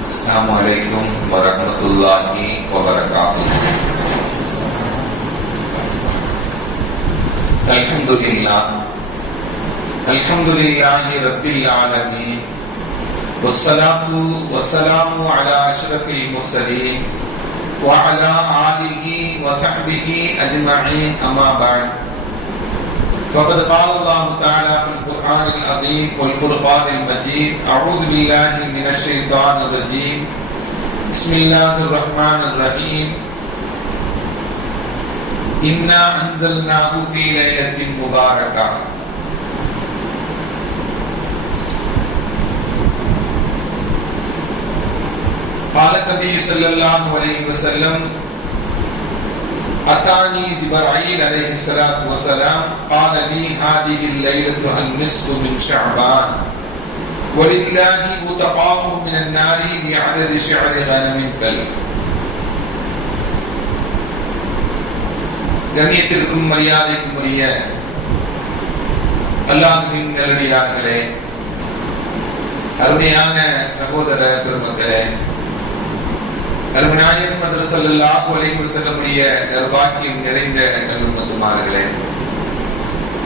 Assalamualaikum warahmatullahi wabarakatuh. Alhamdulillahi rabbil alamin. Wassalatu wassalamu ala ashrafil mursalin wa ala alihi wa sahbihi ajma'in, amma ba'd. فقد قال الله تعالى في القرآن العظيم والفرقان المجيد: أعوذ بالله من الشيطان الرجيم، بسم الله الرحمن الرحيم، إنا أنزلناه في ليلة مباركة. قال النبي صلى الله عليه وسلم: أتاني جبرائيل عليه الصلاة والسلام قال لي هذه الليلة النصف من شعبان ولله وتقاه من النار بعدد شعر غنم كلب. கண்ணியத்திற்கும் மரியாதைக்கும் உரிய அல்லாஹ்வின் நல்லடியார்களே, அருமையான சகோதர பெருமக்களே, அருமைநாயகம் ஹஜ்ரத் ஸல்லல்லாஹு அலைஹி வஸல்லமுடைய நற்பாக்கியம் நிறைந்த நல்லும்மத்துமார்களே,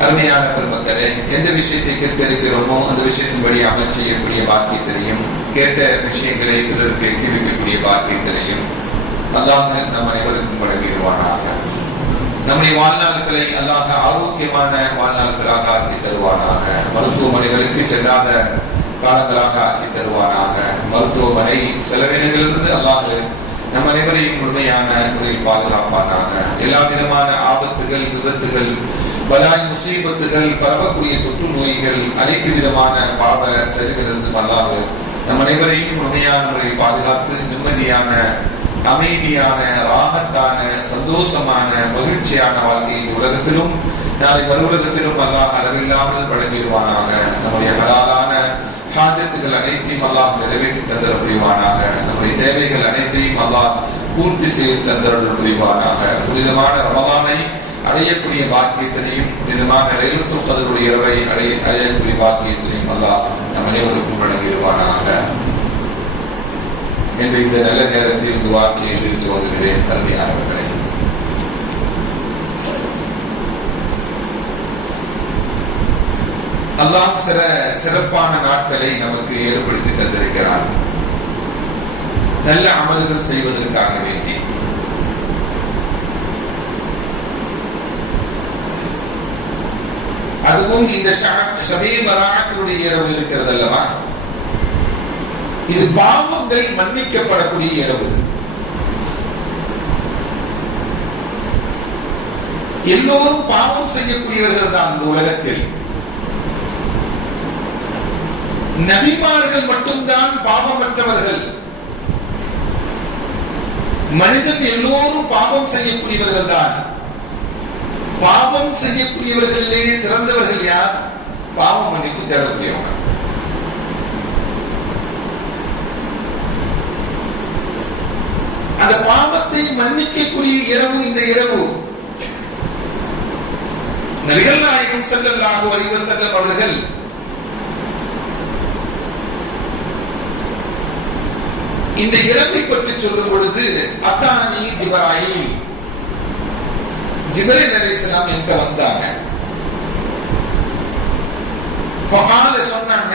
அருமையான பெருமக்களே, எந்த விஷயத்தை கேட்க இருக்கிறோமோ அந்த விஷயத்தின்படி அமல் செய்யக்கூடிய பாக்கியத்தினையும், கேட்ட விஷயங்களை பிறருக்கு எத்தி வைக்கக்கூடிய பாக்கியத்தினையும் அல்லாஹ் நம் அனைவருக்கும் வழங்கிடுவானாக. நம்முடைய வாழ்நாட்களை அல்லாஹ் ஆரோக்கியமான வாழ்நாட்களாக ஆக்கி தருவானாக. மருத்துவமனைகளுக்கு செல்லாத காலங்களாக ஆக்கி தருவானாக. மருத்துவமனை செலவினங்களிலிருந்து அல்லாஹ் நம் அனைவரையும் முழுமையான முறையில் பாதுகாப்பானாக. எல்லா விதமான ஆபத்துகள், விபத்துகள், பலாய் முசீபத்துகள், பரவக்கூடிய தொற்று நோய்கள், அனைத்து விதமான பாவ செயல்களிலிருந்து அல்லாஹ் நம் அனைவரையும் முழுமையான முறையில் பாதுகாத்து நிம்மதியான, அமைதியான, ராகத்தான, சந்தோஷமான, மகிழ்ச்சியான வாழ்க்கை இந்த உலகத்திலும் நாளை மறுவுலகத்திலும் அல்லாஹ் அளவில்லாமல் வழங்கிடுவானாக. நம்முடைய ஹலாலான ஹாஜத்துகள் அனைத்தையும் அல்லாஹ் நிறைவேற்றி தந்தர புரிவானாக. நம்முடைய தேவைகள் அனைத்தையும் அல்லாஹ் பூர்த்தி செய்து தந்தர புரிவானாக. புனிதமான ரமலானை அடையக்கூடிய பாக்கியத்தினையும், புனிதமான லைலத்துல் கத்ருடைய இரவை அடையக்கூடிய பாக்கியத்தினையும் அல்லாஹ் நம் அனைவருக்கும் வழங்கிடுவானாக என்று இந்த நல்ல நேரத்தில் துஆ செய்து துவங்குகிறேன். அருமையானவர்களே, அல்லாஹ் சிறப்பான நாட்களை நமக்கு ஏற்படுத்தி தந்திருக்கிறான், நல்ல அமல்கள் செய்வதற்காக வேண்டி. அதுவும் இந்த ஷபே பராஅத்துடைய இரவு இருக்கிறது அல்லவா, இது பாவங்கள் மன்னிக்கப்படக்கூடிய இரவு. எல்லோரும் பாவம் செய்யக்கூடியவர்கள் தான் இந்த உலகத்தில். நபிமார்கள் மட்டும்தான் பாவமற்றவர்கள். மனிதன் எல்லோரும் பாவம் செய்யக்கூடியவர்கள் தான். பாவம் செய்யக்கூடியவர்களே சிறந்தவர்கள் யார்? பாவம் மன்னிப்பு தேடக்கூடியவங்க. அந்த பாவத்தை மன்னிக்கக்கூடிய இரவு இந்த இரவு. நபிகள் நாயகம் ஸல்லல்லாஹு அலைஹி வஸல்லம் அவர்கள் இந்த இரவை பற்றி சொல்லும் பொழுது அத்தானி ஜிப்ராயில், ஜிப்ரீல் அலைஹிஸ்ஸலாம் என்கிட்ட வந்தாங்க. ஃபகால சொன்னாங்க,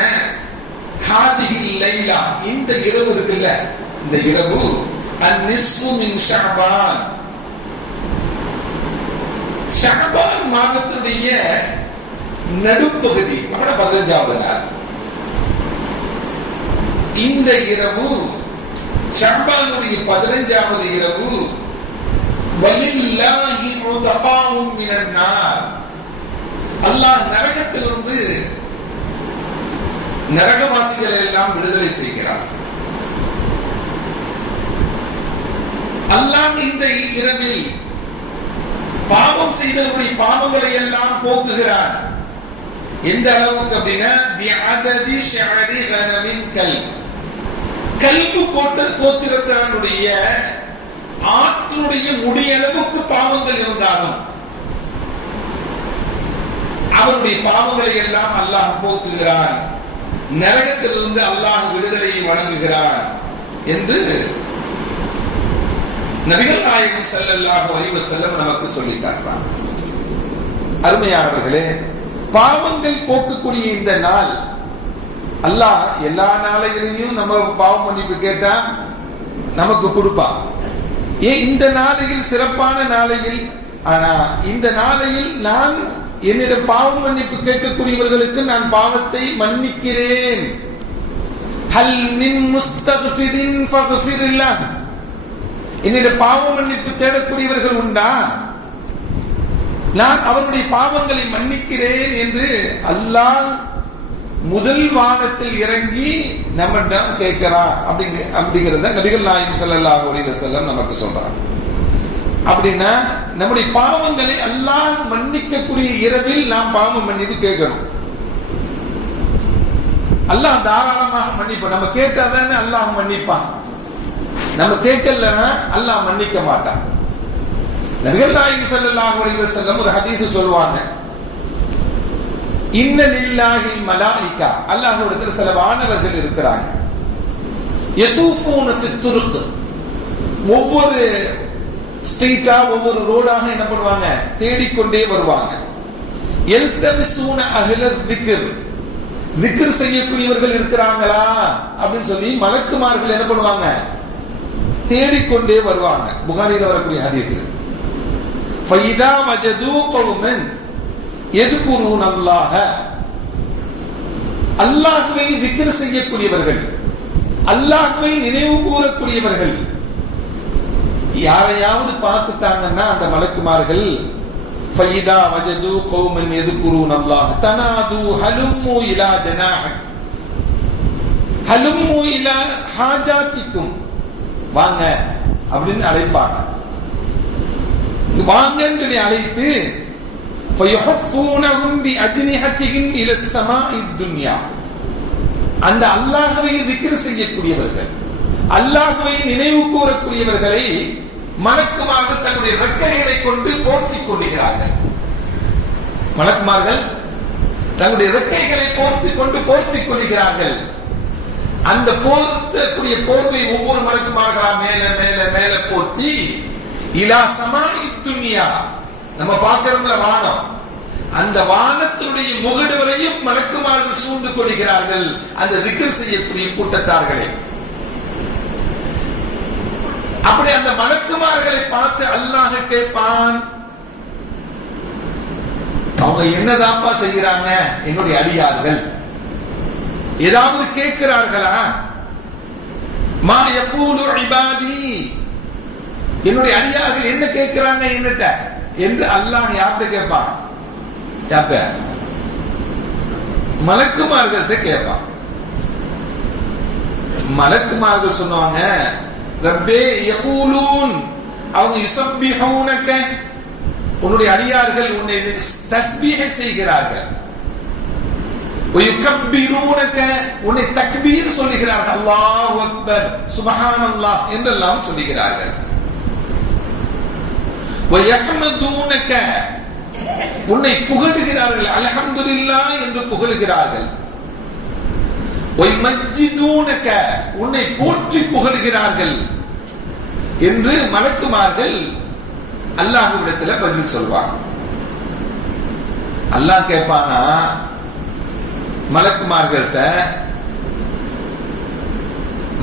ஹாதிஹி லைலா, இந்த இரவு இருக்குல்ல, இந்த இரவு அன்-நிஸ்ஃபு மின் ஷஅபான், ஷஅபான் மாதத்துடைய நடுப்பகுதி, அப்ப 15வது நாள். இந்த இரவு ஷஅபானுடைய 15வது இரவு. வலில்லாஹி உதகாஹும் மினன் நார், அல்லாஹ் நரகத்திலிருந்து நரகவாசிகளை எல்லாம் விடுதலை செய்கிறார். அல்லாஹ் இந்த இரவில் பாவம் செய்தவருடைய பாவங்களை எல்லாம் போக்குகிறார். எந்த அளவுக்கு அப்படின்னா, பிஅததி ஷஅரி கனமின் கல்ப், கல்பு கோத்திரத்தினுடைய ஆற்றினுடைய முடியளவுக்கு பாவங்கள் இருந்தாலும் அவருடைய பாவங்களை எல்லாம் அல்லாஹ் போக்குகிறான். நரகத்திலிருந்து அல்லாஹ் விடுதலையை வழங்குகிறான். என்று நபிகள் நாயகம் ஸல்லல்லாஹு அலைஹி வஸல்லம் நமக்கு சொல்லி காட்டுறாங்க. அருமையானவர்களே, பாவங்கள் போக்கக்கூடிய இந்த நாள், அல்லாஹ் எல்லா நாளைகளையும் நம்ம பாவ மன்னிப்பு கேட்டா நமக்கு கொடுப்பான். ஏன் இந்த நாளையில் சிறப்பான நாளையில், ஆனா இந்த நாளையில் நான் என்னிடம் பாவ மன்னிப்பு கேட்கக்கூடியவர்களுக்கு நான் பாவத்தை மன்னிக்கிறேன். ஹல் மின் முஸ்தக்ஃபிரின் ஃபக்ஃபிரில்லாஹ், என்னிடம் பாவ மன்னிப்பு தேடக்கூடியவர்கள் உண்டா, நான் அவருடைய பாவங்களை மன்னிக்கிறேன் என்று அல்லாஹ் முதல் வானத்தில் இறங்கி நம்மிடம் கேட்கிறார். அப்படிங்கிறத நபிகள் நாயகம் ஸல்லல்லாஹு அலைஹி வஸல்லம் நமக்கு சொல்றாங்க. அப்படின்னா நம்முடைய பாவங்களை அல்லாஹ் மன்னிக்கக்கூடிய இரவில் நாம் பாவ மன்னிப்பு கேட்கணும். அல்லாஹ் தாராளமாக மன்னிப்பான். நம்ம கேட்டாதானே அல்லாஹ் மன்னிப்பான். நம்ம கேட்கலன்னா அல்லாஹ் மன்னிக்க மாட்டான். நபிகள் நாயகம் ஸல்லல்லாஹு அலைஹி வஸல்லம் ஒரு ஹதீஸ் சொல்வாங்க, இன்ன லில்லாஹில் மலாயிகா, அல்லாஹ்விடத்தில் சில வானவர்கள் இருக்கிறாங்க. யதூஃபூன ஃபித் துருக், ஒவ்வொரு ஸ்ட்ரீட்டா ஒவ்வொரு ரோடாக என்ன பண்ணுவாங்க, தேடிக்கொண்டே வருவாங்க. யல்தமிஸூன அஹ்லல் திக்ர், திக்ர் செய்யக்கூடியவர்கள் இருக்கிறாங்களா அப்படின்னு சொல்லி மலக்குமார்கள் என்ன பண்ணுவாங்க, தேடிக்கொண்டே வருவாங்க. புகாரியில் வரக்கூடிய ஹதீஸ். ஃபைதா வஜது கௌமன் யذ்குரூன அல்லாஹ, அல்லாஹ்வை திக்ர் செய்யக்கூடியவர்கள், அல்லாஹ்வை நினைவு கூறக்கூடியவர்கள் யாரையாவது பார்த்துட்டாங்கன்னா அந்த மலக்குமார்கள் ஃபைதா வஜது கௌமன் யذ்குரூன அல்லாஹ் தனாது ஹலும்மு இலா ஜனாஹ், ஹலும்மு இலா ஹாஜாத்திக்கும், வாங்க அப்படின்னு அழைப்பாங்க. வாங்கன்னு சொல்லி அழைத்து ஃபயஹஃபூனஹும் பிஅஜ்னிஹத்திஹிம் இலா ஸமாஇத் துன்யா, அந்த அல்லாஹ்வை திக்ர் செய்யக்கூடியவர்கள், அல்லாஹ்வை நினைவு கூறக்கூடியவர்களை மலக்குமார்கள் தன்னுடைய ரெக்கைகளை கொண்டு போர்த்திக் கொள்கிறார்கள். மலக்குமார்கள் தன்னுடைய ரெக்கைகளை போர்த்திக் கொள்கிறார்கள். அந்த போர்த்தக்கூடிய போர்வை ஒவ்வொரு மலக்குமார்களா மேல மேல மேல போர்த்தி இலா ஸமாஇத் துன்யா, நம்ம பார்க்கிறோம்ல வானம், அந்த வானத்தினுடைய முகடு வரையும் மலக்குமார்கள் சூழ்ந்து கொள்கிறார்கள் அந்த திக்ர் செய்யக்கூடிய கூட்டத்தார்களை. அப்படி அந்த மலக்குமார்களை பார்த்து அல்லாஹ் கேட்பான், அவங்க என்னதாப்பா செய்கிறாங்க, என்னுடைய அடியார்கள் ஏதாவது கேட்கிறார்களா, மா யகூலு இபாதி, என்னுடைய அடியார்கள் என்ன கேட்கிறாங்க என்னட்ட என்று அல்லாஹ் யார்கிட்ட கேட்பான், யார்கிட்ட, மலக்குமார்கள்ட்ட கேட்பான். மலக்குமார்கள் சொன்னாங்க, ரப்பே யகூலூன், அவங்க யுஸப்பிஹூனக, உன்னுடைய அடியார்கள் உன்னை தஸ்பீஹ் செய்கிறார்கள், வயுகப்பிரூனக, உன்னை தக்பீர் சொல்லுகிறார்கள், அல்லாஹு அக்பர் சுப்ஹானல்லாஹ் என்றெல்லாம் சொல்லுகிறார்கள், வயஹ்மதூனக, உன்னை புகழுகிறார்கள், அல்ஹம்துலில்லாஹ் என்று புகழுகிறார்கள், வயமஜ்ஜிதூனக, உன்னை போற்றி புகழுகிறார்கள் என்று மலக்குமார்கள் அல்லாஹ்விடத்தில் பதில் சொல்வாங்க. அல்லாஹ் கேட்பானா மலக்குமார்கள்ட்ட,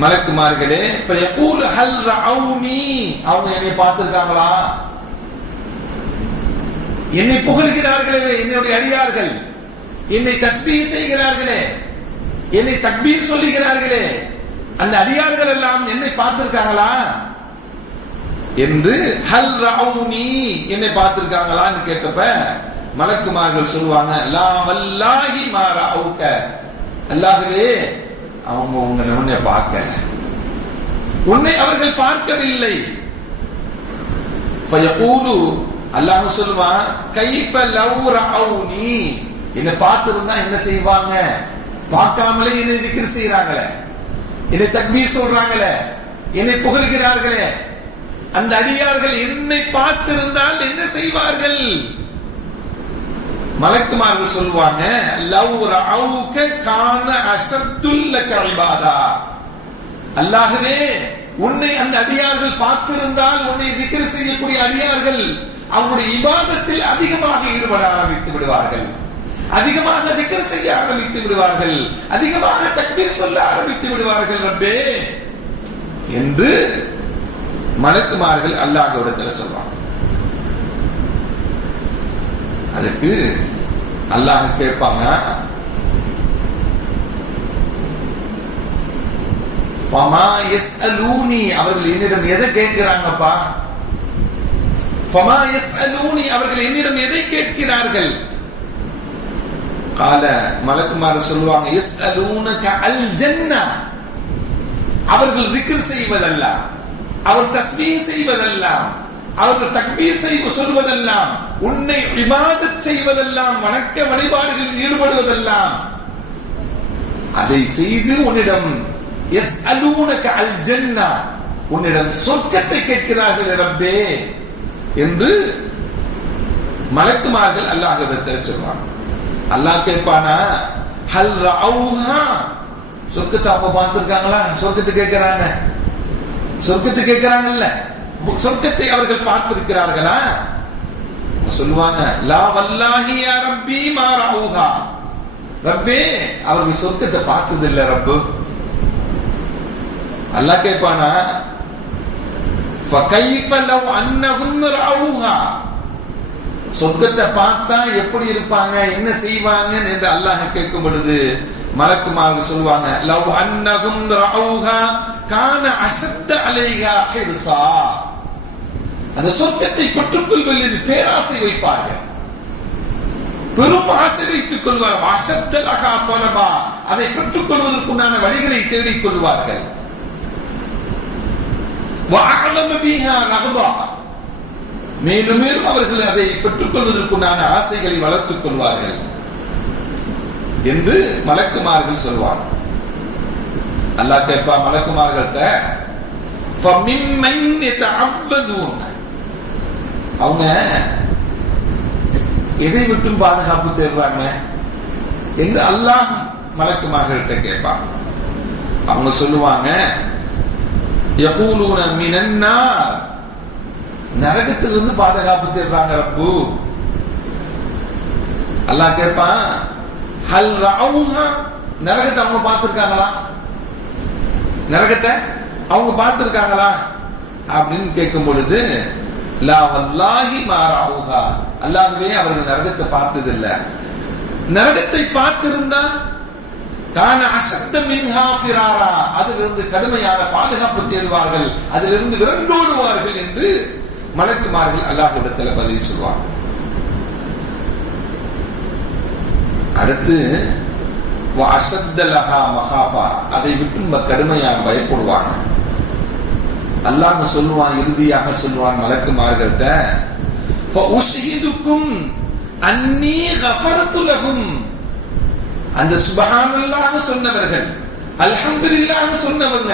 மலக்குமார்களே ஃபயகூல் ஹல் ரஅவுனி, அவங்க என்னை பார்த்திருக்காங்களா, என்னை புகழ்கிறார்களே என்னுடைய அடியார்கள், என்னை தஸ்பீஹ் செய்கிறார்களே, என்னை தக்பீர் சொல்லுகிறார்களே, அந்த அடியார்கள் எல்லாம் என்னை பார்த்திருக்காங்களா என்று, ஹல் ரஅவுனி, என்னை பார்த்திருக்காங்களான்னு கேட்டப்ப மலக்குமார்கள் சொல்லுவாங்க, லா வல்லாஹி மா ரஅவுக, அல்லாஹ்வே அவங்க உன்னை பார்க்கல, உன்னை அவர்கள் பார்க்கவில்லை. ஃபயகூலு, அல்லாஹ் சொல்லுவான், கைஃப லவ் ரஅவுனி, என்னை பார்த்திருந்தா என்ன செய்வாங்க, பார்க்காமலே என்னை திக்ர் செய்றாங்களே, என்னை தக்பீர் சொல்றாங்களே, என்னை புகழ்கிறார்களே, அந்த அடியார்கள் என்னை பார்த்திருந்தால் என்ன செய்வார்கள்? மலக்குமார்கள் சொல்லுவாங்க, லவ் ரஅவுக கான அஷத்துல் லக இபாதா, அல்லாஹ்வே, உன்னை அந்த அடியார்கள் பார்த்திருந்தால் உன்னை திக்ர் செய்யக்கூடிய அடியார்கள் அவருடைய இபாதத்தில் அதிகமாக ஈடுபட ஆரம்பித்து விடுவார்கள், அதிகமாக திக்ர் செய்ய ஆரம்பித்து விடுவார்கள், அதிகமாக தக்பீர் சொல்ல ஆரம்பித்து விடுவார்கள் ரப்பே என்று மலக்குமார்கள் அல்லாஹ்விடத்தில் சொல்வாங்க. அதுக்கு அல்லாஹ் கேட்பாங்க, ஃபமா யஸ்அலூனி, அவர்கள் என்னிடம் எதை கேட்கிறாங்கப்பா? ஃபமா யஸ்அலூனி, அவர்கள் என்னிடம் எதை கேட்கிறார்கள்? கால, மலக்குமார் சொல்லுவாங்க, யஸ்அலூனக அல் ஜன்னah, அவர்கள் திக்ர் செய்வதல்ல, அவர் தஸ்பீஹ் செய்வதல்ல, அவர்கள் தக்பீர் சொல்வதெல்லாம், உன்னை இபாதத் செய்வதெல்லாம், வணக்க வழிபாடுகளில் ஈடுபடுவதெல்லாம், அதை செய்து உன்னிடம் யஸ்அலூனக அல் ஜன்னah, உன்னிடம் சொர்க்கத்தை கேட்கிறார்கள் ரப்பே என்று மலக்குமார்கள் அல்லாஹ்விடத்தில் சொல்வாங்க. அல்லாஹ் கேட்பானா, ஹல் ரஅவுஹா, சொர்க்கத்தை அவங்க பார்த்திருக்காங்களா? சொர்க்கத்தை கேட்கிறாங்க, சொர்க்கத்தை கேட்கிறாங்கல்ல, சொர்க்கத்தை அவர்கள் பார்த்திருக்கிறார்களா? சொல்லுவாங்க, லா வல்லாஹி யா ரப்பி மா ரஅவுஹா, ரப்பே அவர்கள் சொர்க்கத்தை பார்த்ததில்லை ரப்பு. அல்லாஹ் கேட்பானா, ஃபகைஃப லவ் அன்னஹும் ரஅவுஹா, சொர்க்கத்தை பார்த்தா எப்படி இருப்பாங்க, என்ன செய்வாங்க என்று அல்லாஹ் கேட்கும் பொழுது மலக்குமார்கள் சொல்வாங்க, லவ் அன்னஹும் ரஅவுஹா கான அஷத்த அலைஹா ஹிர்ஸா, அந்த சொர்க்கத்தை பெற்றுக்கொள்வதில் பேராசை வைப்பார்கள், பெரும் ஆசை வைத்துக் கொள்வார்கள். அஷத்த லஹா தலபா, அதை பெற்றுக்கொள்வதற்குண்டான வழிகளை தேடிக் கொள்வார்கள். வஅலம பிஹா ரஹபா, மேலும் மேலும் அவர்கள் அதை பெற்றுக்கொள்வதற்குண்டான ஆசைகளை வளர்த்துக் கொள்வார்கள் என்று மலக்குமார்கள் சொல்வார்கள். அல்லாஹ் கேட்பா மலக்குமார்கள்ட்ட, ஃபமிம்மன் யதஅவ்வதுன், அவங்க எதை விட்டும் பாதுகாப்பு தேடுறாங்க என்று அல்லாஹ் மலக்குமார்கள்ட்ட கேட்பாங்க. அவங்க சொல்லுவாங்க, யகூலுன மினன் நார், நரகத்திலிருந்து பாதுகாப்பு தேடுறாங்க ரப்பு. அல்லாஹ் கேட்பான், ஹல் ரஅவுஹா, நரகத்தை அவங்க பார்த்திருக்காங்களா? நரகத்தை அவங்க பார்த்திருக்காங்களா அப்படின்னு கேட்கும் பொழுது, லா வல்லாஹி மா ரஅவுஹா, அல்லாஹ்வே அவர்கள் நரகத்தை பார்த்ததில்லை. நரகத்தை பார்த்திருந்தா கான அஷத்த மின்ஹா ஃபிராரா, அதிலிருந்து கடுமையான பாதுகாப்பு தேடுவார்கள், அதிலிருந்து விரண்டோடுவார்கள் என்று மலக்குமார்கள் அல்லாஹ்விடத்தில் பதில் சொல்வாங்க. அடுத்து வஅஷத்த லஹா மகாஃபா, அதை விட்டு கடுமையாக பயப்படுவாங்க. அல்லாஹ் சொல்லுவான், இறுதியாக சொல்லுவான் மலக்குமார்கள்ட்ட, ஃபஉஷ்ஹிதுக்கும் அன்னி கஃபர்து லஹும், அந்த சுப்ஹானல்லாஹ் சொன்னவர்கள், அல்ஹம்துலில்லாஹ் சொன்னவங்க,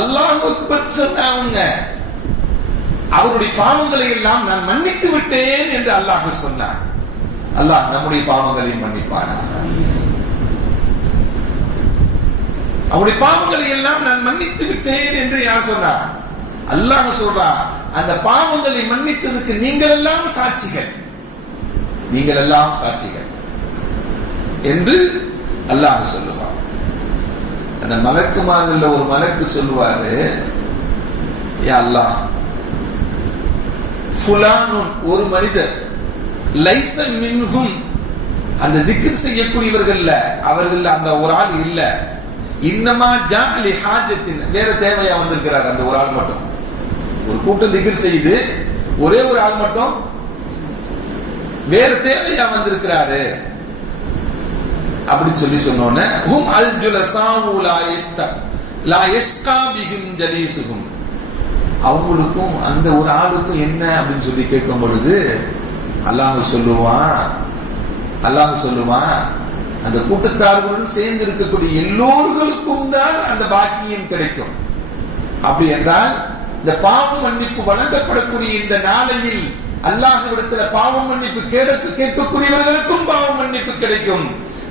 அல்லாஹு அக்பர் சொன்னவங்க, அவருடைய பாவங்களை எல்லாம் நான் மன்னித்து விட்டேன் என்று அல்லாஹ் சொன்னார். அல்லாஹ் நம்முடைய பாவங்களை மன்னிப்பானா? அவருடைய பாவங்களை எல்லாம் நான் மன்னித்து விட்டேன் என்று யார் சொன்னார்? அல்லாஹ் சொல்றார், அந்த பாவங்களை மன்னித்ததுக்கு நீங்கள் எல்லாம் சாட்சிகள், நீங்கள் எல்லாம் சாட்சிகள் என்று அல்லாஹ் சொல்லுவார். அந்த மலக்குமார்கள்ல ஒரு மலக்கு சொல்லுவாரு, யா அல்லாஹ், ஃபுலானுன், ஒரு மனிதர், லைஸ மின்ஹும், அந்த திக்ர் செய்யக்கூடியவர்கள் அவர்கள் அந்த ஒரு ஆள் இல்ல, இன்னமா ஜா லி ஹாஜத்தின், வேற தேவையா வந்திருக்கிறார் அந்த ஒரு ஆள் மட்டும். ஒரு கூட்டம் திக்ர் செய்து ஒரே ஒரு ஆள் மட்டும் வேற தேவையா வந்திருக்கிறாரு அப்படி சொல்லி சொன்னோன்னே, ஹும் அல் ஜுலசாவு லா யஸ்கா பிஹிம் ஜலீசுஹும், அவங்களுக்கும் அந்த ஒரு ஆளுக்கும் என்ன அப்படின்னு சொல்லி கேட்கும் பொழுது அல்லாஹ் சொல்லுவான், அந்த கூட்டத்தார்களுடன் சேர்ந்து இருக்கக்கூடிய எல்லோர்களுக்கும் தான் அந்த பாக்கியம் கிடைக்கும். அப்படி என்றால் இந்த பாவம் மன்னிப்பு வழங்கப்படக்கூடிய இந்த நாளையில் அல்லாஹ்விடத்தில் பாவம் மன்னிப்பு கேட்கக்கூடியவர்களுக்கும் பாவம் மன்னிப்பு கிடைக்கும்.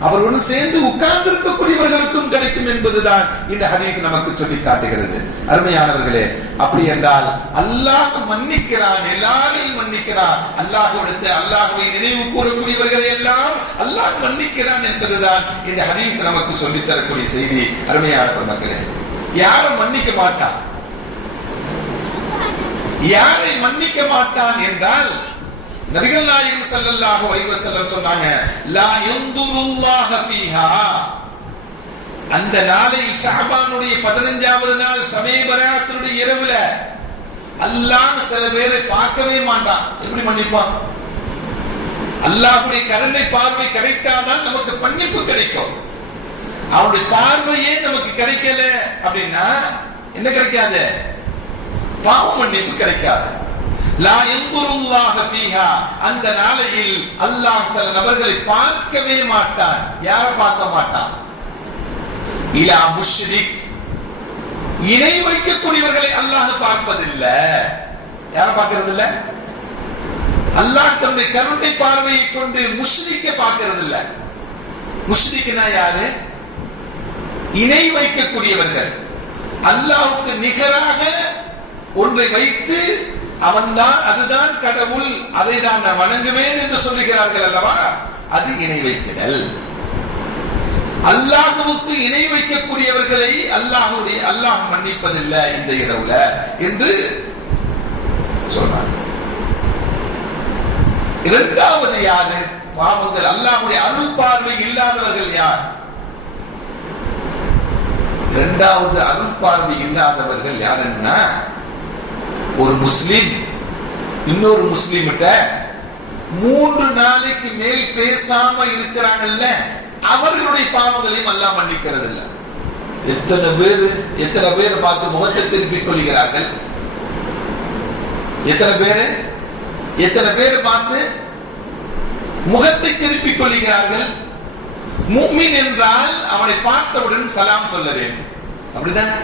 அவர்களுடன் சேர்ந்து உட்கார்ந்து இருக்கக்கூடியவர்களுக்கும் கிடைக்கும் என்பதுதான் இந்த ஹதீஸ் நமக்கு சொல்லி காட்டுகிறது. அருமையானவர்களே, அப்படி என்றால் அல்லாஹ் மன்னிக்கிறான், எல்லாரையும் மன்னிக்கிறான். அல்லாஹ்வை நினைவு கூறக்கூடியவர்களை எல்லாம் அல்லாஹ் மன்னிக்கிறான் என்பதுதான் இந்த ஹதீஸ் நமக்கு சொல்லித் தரக்கூடிய செய்தி. அருமையான மக்களே, யாரும் மன்னிக்க மாட்டான். யாரை மன்னிக்க மாட்டான் என்றால் நபிகள் நாயகம் ஸல்லல்லாஹு அலைஹி வஸல்லம் சொன்னாங்க, லா யன்துருல்லாஹ ஃபீஹா. அந்த நாளை ஷஅபானுடைய 15வது நாள் ஷமே பராத்துடைய இரவுல அல்லாஹ் சில பேரை பார்க்கவே மாட்டான். எப்படி மன்னிப்பான்? அல்லாஹ்வுடைய கருணை பார்வை கிடைத்தாதான் நமக்கு மன்னிப்பு கிடைக்கும். அவருடைய பார்வையே நமக்கு கிடைக்கல அப்படின்னா என்ன கிடைக்காது? பாவ மன்னிப்பு கிடைக்காது. லா யன்துருல்லாஹ ஃபீஹா. அந்த நாளையில் அல்லாஹ் சில நபர்களை பார்க்கவே மாட்டான். யார பார்க்க மாட்டான்? இலா முஷ்ரிக், இணை வைக்கக்கூடியவர்களை அல்லாஹ் பார்ப்பதில்லை. யார பார்க்கிறது இல்ல? அல்லாஹ் தன்னுடைய கருணை பார்வையை கொண்டு முஷ்ரிக்க பார்க்கிறது இல்ல. முஷ்ரிக்னா யாரு? இணை வைக்கக்கூடியவர்கள். அல்லாஹ்வுக்கு நிகராக ஒன்றை வைத்து அவன்தான், அதுதான் கடவுள், அதை தான் நான் வணங்குவேன் என்று சொல்லுகிறார்கள் அல்லவா, அது இணை வைத்தல். அல்லாஹ்வுக்கு இணை வைக்கக்கூடியவர்களை அல்லாஹ் மன்னிப்பதில்லை இந்த இரவுல என்று சொன்னார். இரண்டாவது யாரு? பாவங்கள் அல்லாஹ்வுடைய அருள் பார்வை இல்லாதவர்கள் யார்? இரண்டாவது அருள் பார்வை இல்லாதவர்கள் யாருன்னா, ஒரு முஸ்லிம் இன்னொரு முஸ்லிமிட்ட 3 நாளைக்கு மேல் பேசாம இருக்கிறாங்கல்ல, அவர்களுடைய பாவங்களையும் அல்லாஹ் மன்னிக்கிறது இல்ல. எத்தனை பேர் பார்த்து முகத்தை திருப்பிக் கொள்கிறார்கள்? எத்தனை பேர் பார்த்து முகத்தை திருப்பிக் கொள்கிறார்கள்? முஃமின் என்றால் அவனை பார்த்தவுடன் சலாம் சொல்ல வேண்டும், அப்படிதானே?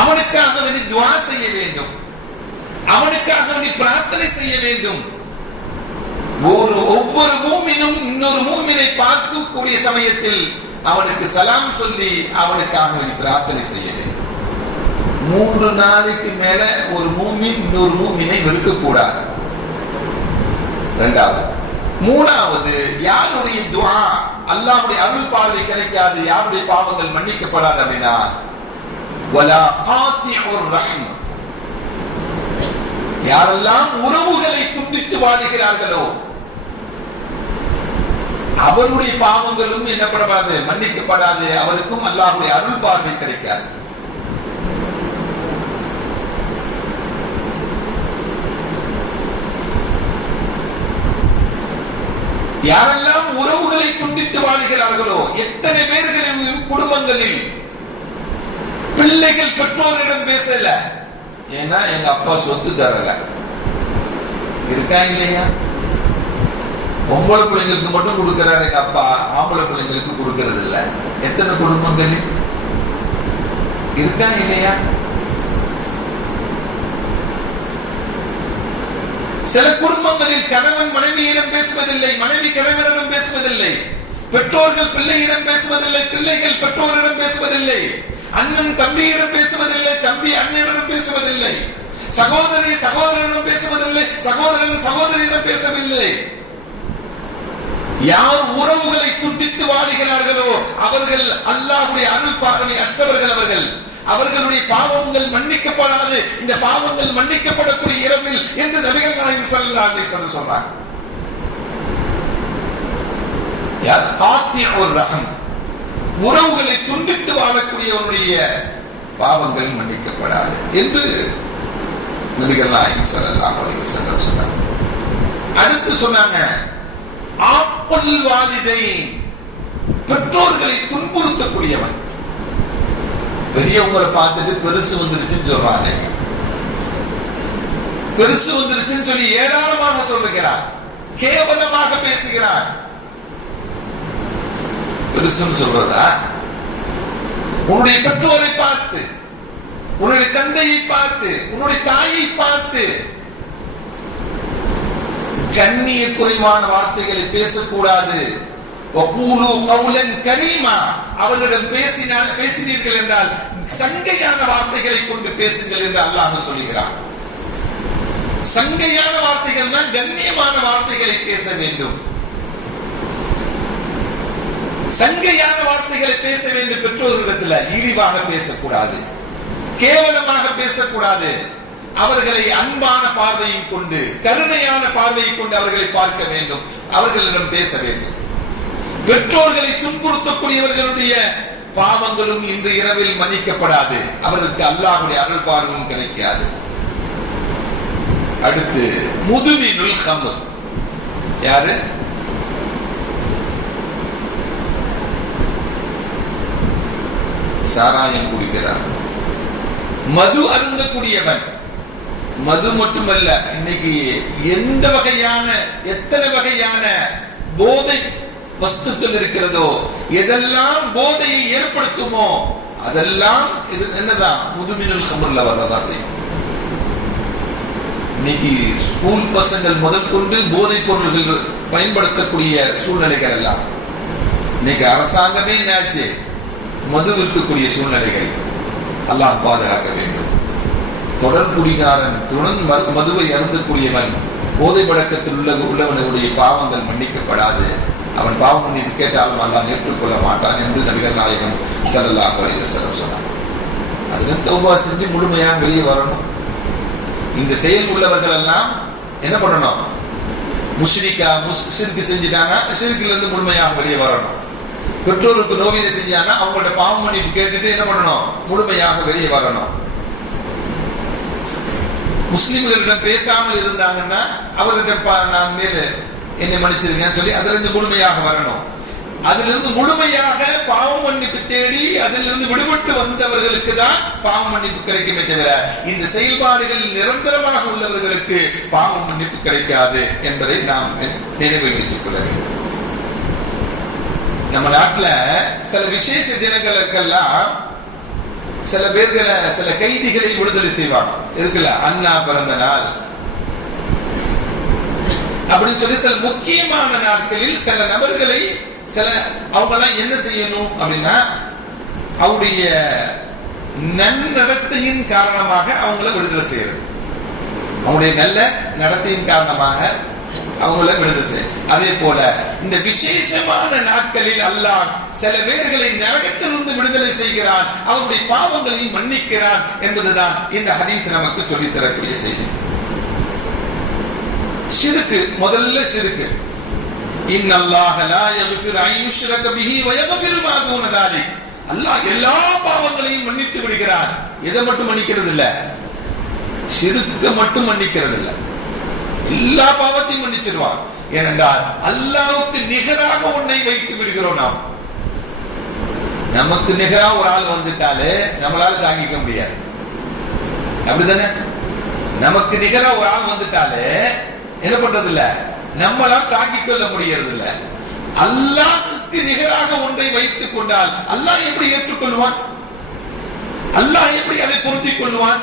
அவனுக்காக வேண்டி துஆ செய்ய வேண்டும், அவனுக்காக வேண்டி பிரார்த்தனை செய்ய வேண்டும். ஒவ்வொரு மூமினும் இன்னொரு மூமினை பார்க்கக்கூடிய சமயத்தில் அவனுக்கு சலாம் சொல்லி அவனுக்காக வேண்டி பிரார்த்தனை செய்ய வேண்டும். 3 நாளைக்கு மேல ஒரு மூமின் இன்னொரு மூமினை வெறுக்க கூடாது. இரண்டாவது. மூணாவது, யாருடைய துஆ அல்லாஹ்வுடைய அருள் பார்வை கிடைக்காது, யாருடைய பாவங்கள் மன்னிக்கப்படாது அப்படின்னா, வலா காத்திஉர் ரஹ்ம், யாரெல்லாம் உறவுகளை துண்டித்து வாழுகிறார்களோ அவருடைய பாவங்களும் என்னப்படாது, மன்னிக்கப்படாது, அவருக்கும் அல்லாஹ்வுடைய அருள் பார்வை கிடைக்காது. யாரெல்லாம் உறவுகளை துண்டித்து வாழுகிறார்களோ, எத்தனை பேர்களின் குடும்பங்களில் பிள்ளைகள் பெற்றோரிடம் பேசல, ஏன்னா எங்க அப்பா சொத்து தரல, இருக்கா இல்லையா? பொம்பளை பிள்ளைங்களுக்கு மட்டும் கொடுக்கிறாரு எங்க அப்பா, ஆம்பளை பிள்ளைங்களுக்கு கொடுக்கிறது இல்ல. எத்தனை குடும்பங்களில் இருக்கா இல்லையா? சில குடும்பங்களில் கணவன் மனைவியிடம் பேசுவதில்லை, மனைவி கணவனிடம் பேசுவதில்லை, பெற்றோர்கள் பிள்ளையிடம் பேசுவதில்லை, பிள்ளைகள் பெற்றோரிடம் பேசுவதில்லை, அண்ணன் தம்பியிடம் பேசுவதில்லை, தம்பி அண்ணனிடம் பேசுவதில்லை, சகோதரி சகோதரனிடம் பேசுவதில்லை, சகோதரன் சகோதரியிடம் பேசவில்லை. யார் உறவுகளை துண்டித்து வாழுகிறார்களோ அவர்கள் அல்லாஹ்வுடைய அருள் பார்வை அற்றவர்கள். அவர்களுடைய பாவங்கள் மன்னிக்கப்படாது. இந்த பாவங்கள் மன்னிக்கப்படக்கூடிய இரவில் என்று நபிகள் நாயகம் ஸல்லல்லாஹு அலைஹி வஸல்லம் சொல்றாங்க. யார் காத்திஉர் ரஹம், உறவுகளை துண்டித்து வாழக்கூடியவனுடைய பாவங்கள் மன்னிக்கப்படாது என்று நபிகள் நாயகம் ஸல்லல்லாஹு அலைஹி வஸல்லம் சொன்னாங்க. அடுத்து சொன்னாங்க, ஆக்குல் வாலிதைன், பெற்றோர்களை துன்புறுத்தக்கூடியவன். பெரியவங்களை பார்த்துட்டு பெருசு வந்துருச்சுன்னு சொல்றானே, பெருசு வந்துருச்சுன்னு சொல்லி ஏராளமாக சொல்லுகிறார், கேவலமாக பேசுகிறார். பெருசுன்னு சொல்றதா? உன்னுடைய பெற்றோரை பார்த்து, உன்னுடைய தந்தையை பார்த்து, உன்னுடைய தாயை பார்த்து கண்ணிய குறைவான வார்த்தைகளை பேசக்கூடாது. வகூலு கௌலன் கரீமா, அவர்களிடம் பேசினீர்கள் என்றால் சங்கையான வார்த்தைகளை கொண்டு பேசுங்கள் என்று அல்லாஹ் சொல்லுகிறார். சங்கையான வார்த்தைகள் தான் கண்ணியமான வார்த்தைகளை பேச வேண்டும். சங்கையான வார்த்தைகளை பேச வேண்டும். பெற்றோர்களிடத்தில் இழிவாக பேசக்கூடாது, கேவலமாக பேசக்கூடாது. அவர்களை அன்பான பார்வையை கொண்டு, கருணையான பார்வையை கொண்டு அவர்களை பார்க்க வேண்டும், அவர்களிடம் பேச வேண்டும். பெற்றோர்களை துன்புறுத்தக்கூடியவர்களுடைய பாவங்களும் இன்று இரவில் மன்னிக்கப்படாது, அவர்களுக்கு அல்லாஹ்வுடைய அருள் பார்வையும் கிடைக்காது. அடுத்து முதுமினுல் ஹம்ர். யாரு? சாராயம் குடிக்கிறார், மது அருந்தக்கூடியவன். மது மட்டுமல்ல, இன்னைக்கு எந்த வகையான எத்தனை வகையான போதை வஸ்துக்கள் இருக்கிறதோ, எதெல்லாம் போதையை ஏற்படுத்துமோ அதெல்லாம் இது என்னதான் முதுமினுல் ஹம்ர்ல வரதா செய்யும். இன்னைக்கு ஸ்கூல் பசங்கள் முதல் கொண்டு போதைப் பொருள்கள் பயன்படுத்தக்கூடிய சூழ்நிலைகள் எல்லாம் இன்னைக்கு அரசாங்கமே என்னாச்சு, மது விற்கக்கூடிய சூழ்நிலைகள். அல்லாஹ் பாதுகாக்க வேண்டும். தொடர் குடிகாரன், தொடர் மதுவை அருந்தக்கூடியவன், போதை பழக்கத்தில் உள்ளவனுடைய பாவங்கள் மன்னிக்கப்படாது. அவன் பாவம் மன்னிப்பு கேட்டாலும் அல்லாஹ் ஏற்றுக்கொள்ள மாட்டான் என்று நபிகள் நாயகம் ஸல்லல்லாஹு அலைஹி வஸல்லம் சொன்னார். அதுல தௌபா செஞ்சு முழுமையாக வெளியே வரணும். இந்த செயல் உள்ளவர்கள் எல்லாம் என்ன பண்ணணும்? ஷிர்க் செஞ்சிட்டாங்க, ஷிர்க்ல இருந்து முழுமையாக வெளியே வரணும். பெற்றோருக்கு நோவினை செஞ்சாங்க, அவங்களோட பாவம் மன்னிப்பு கேட்டுட்டு என்ன பண்ணணும்? முழுமையாக வெளியே வரணும். முஸ்லிம்களிடம் பேசாமல் இருந்தாங்கன்னா அவர்களிடம் நான் மேல என்னை மன்னிச்சிருக்கேன்னு சொல்லி அதிலிருந்து முழுமையாக வரணும். அதிலிருந்து முழுமையாக பாவம் மன்னிப்பு தேடி அதிலிருந்து விடுபட்டு வந்தவர்களுக்கு தான் பாவம் மன்னிப்பு கிடைக்குமே தவிர இந்த செயல்பாடுகள் நிரந்தரமாக உள்ளவர்களுக்கு பாவம் மன்னிப்பு கிடைக்காது என்பதை நாம் நினைவில் வைத்துக் கொள்ள வேண்டும். நம்ம நாட்டுல சில விசேஷ தினங்களுக்கெல்லாம் சில பேர்களை, சில கைதிகளை விடுதலை செய்வாங்க. இருக்குல்ல, அண்ணா பிறந்த நாள் அப்படின்னு சொல்லி சில முக்கியமான நாட்களில் சில நபர்களை அவங்க எல்லாம் என்ன செய்யணும் அப்படின்னா, அவருடைய நன்னடத்தையின் காரணமாக அவங்கள விடுதலை செய்யறது. அவங்களுடைய நல்ல நடத்தையின் காரணமாக அவங்கள விடுதலை செய்ய. அதே போல இந்த விசேஷமான நாட்களில் அல்லாஹ் சில பேர்களை நரகத்திலிருந்து விடுதலை செய்கிறான், அவருடைய பாவங்களையும் மன்னிக்கிறான் என்பதுதான் இந்த ஹதீஸ் நமக்கு சொல்லித் தரக்கூடிய செய்தி. ஷிர்க், முதல்ல ஷிர்க். இன்னல்லாஹ லா யக்ஃபிரு அன் யுஷ்ரக பிஹி வ யக்ஃபிரு மா தூன தாலிக். அல்லாஹ் எல்லா பாவங்களையும் மன்னித்து விடுகிறான். எதை மட்டும் மன்னிக்கிறது இல்ல, ஷிர்க்க மட்டும் மன்னிக்கிறது இல்ல, எல்லா பாவத்தையும் மன்னிச்சிடுவான். ஏனென்றால் அல்லாஹ்வுக்கு நிகராக ஒன்றை வைத்து விடுகிறோம். நாம் நமக்கு நிகரா ஒரு ஆள் வந்துட்டாலே நம்மளால தாங்கிக்க முடியாது, அப்படிதானே? நமக்கு நிகரா ஒரு ஆள் வந்துட்டாலே என்ன பண்றது இல்ல, நம்மளால் தாங்கிக் கொள்ள முடியறது இல்ல. அல்லாஹ்வுக்கு நிகராக ஒன்றை வைத்துக் கொண்டால் அல்லாஹ் எப்படி ஏற்றுக்கொள்வான்? அல்லாஹ் எப்படி அதை பொருத்திக் கொள்வான்?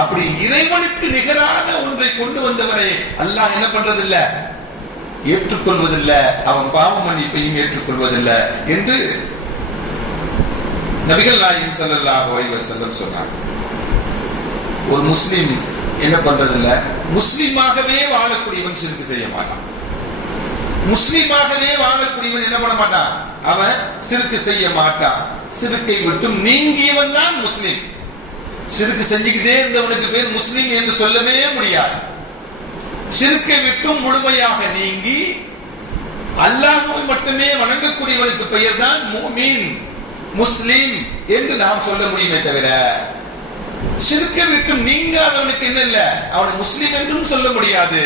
அப்படி இறைவனுக்கு நிகரான ஒன்றை கொண்டு வந்தவரை அல்லாஹ் என்ன பண்றதில்ல, ஏற்றுக்கொள்வதில்லை. அவன் பாவ மன்னிப்பையும் ஏற்றுக்கொள்வதில்லை என்று நபிகள் நாயகம் ஸல்லல்லாஹு அலைஹி வஸல்லம் சொன்னார். ஒரு முஸ்லிம் என்ன பண்றதில்ல, முஸ்லிமாகவே வாழக்கூடியவன் ஷிர்க் செய்ய மாட்டான். முஸ்லிமாகவே வாழக்கூடியவன் என்ன பண்ண மாட்டான், அவன் ஷிர்க் செய்ய மாட்டான். ஷிர்க்கை விட்டும் நீங்கியவன் தான் முஸ்லிம். ஷிர்க் செஞ்சுக்கிட்டே இருந்தவனுக்கு பேர் முஸ்லிம் என்று சொல்லவே முடியாது. ஷிர்க்கை விட்டும் முழுமையாக நீங்கி அல்லாஹ்வை மட்டுமே வணங்கக்கூடியவனுக்கு பெயர் தான் முஃமின், முஸ்லிம் என்று நாம் சொல்ல முடியுமே தவிர ஷிர்க்கை விட்டும் நீங்காதவனுக்கு என்ன இல்ல, அவனை முஸ்லிம் என்றும் சொல்ல முடியாது,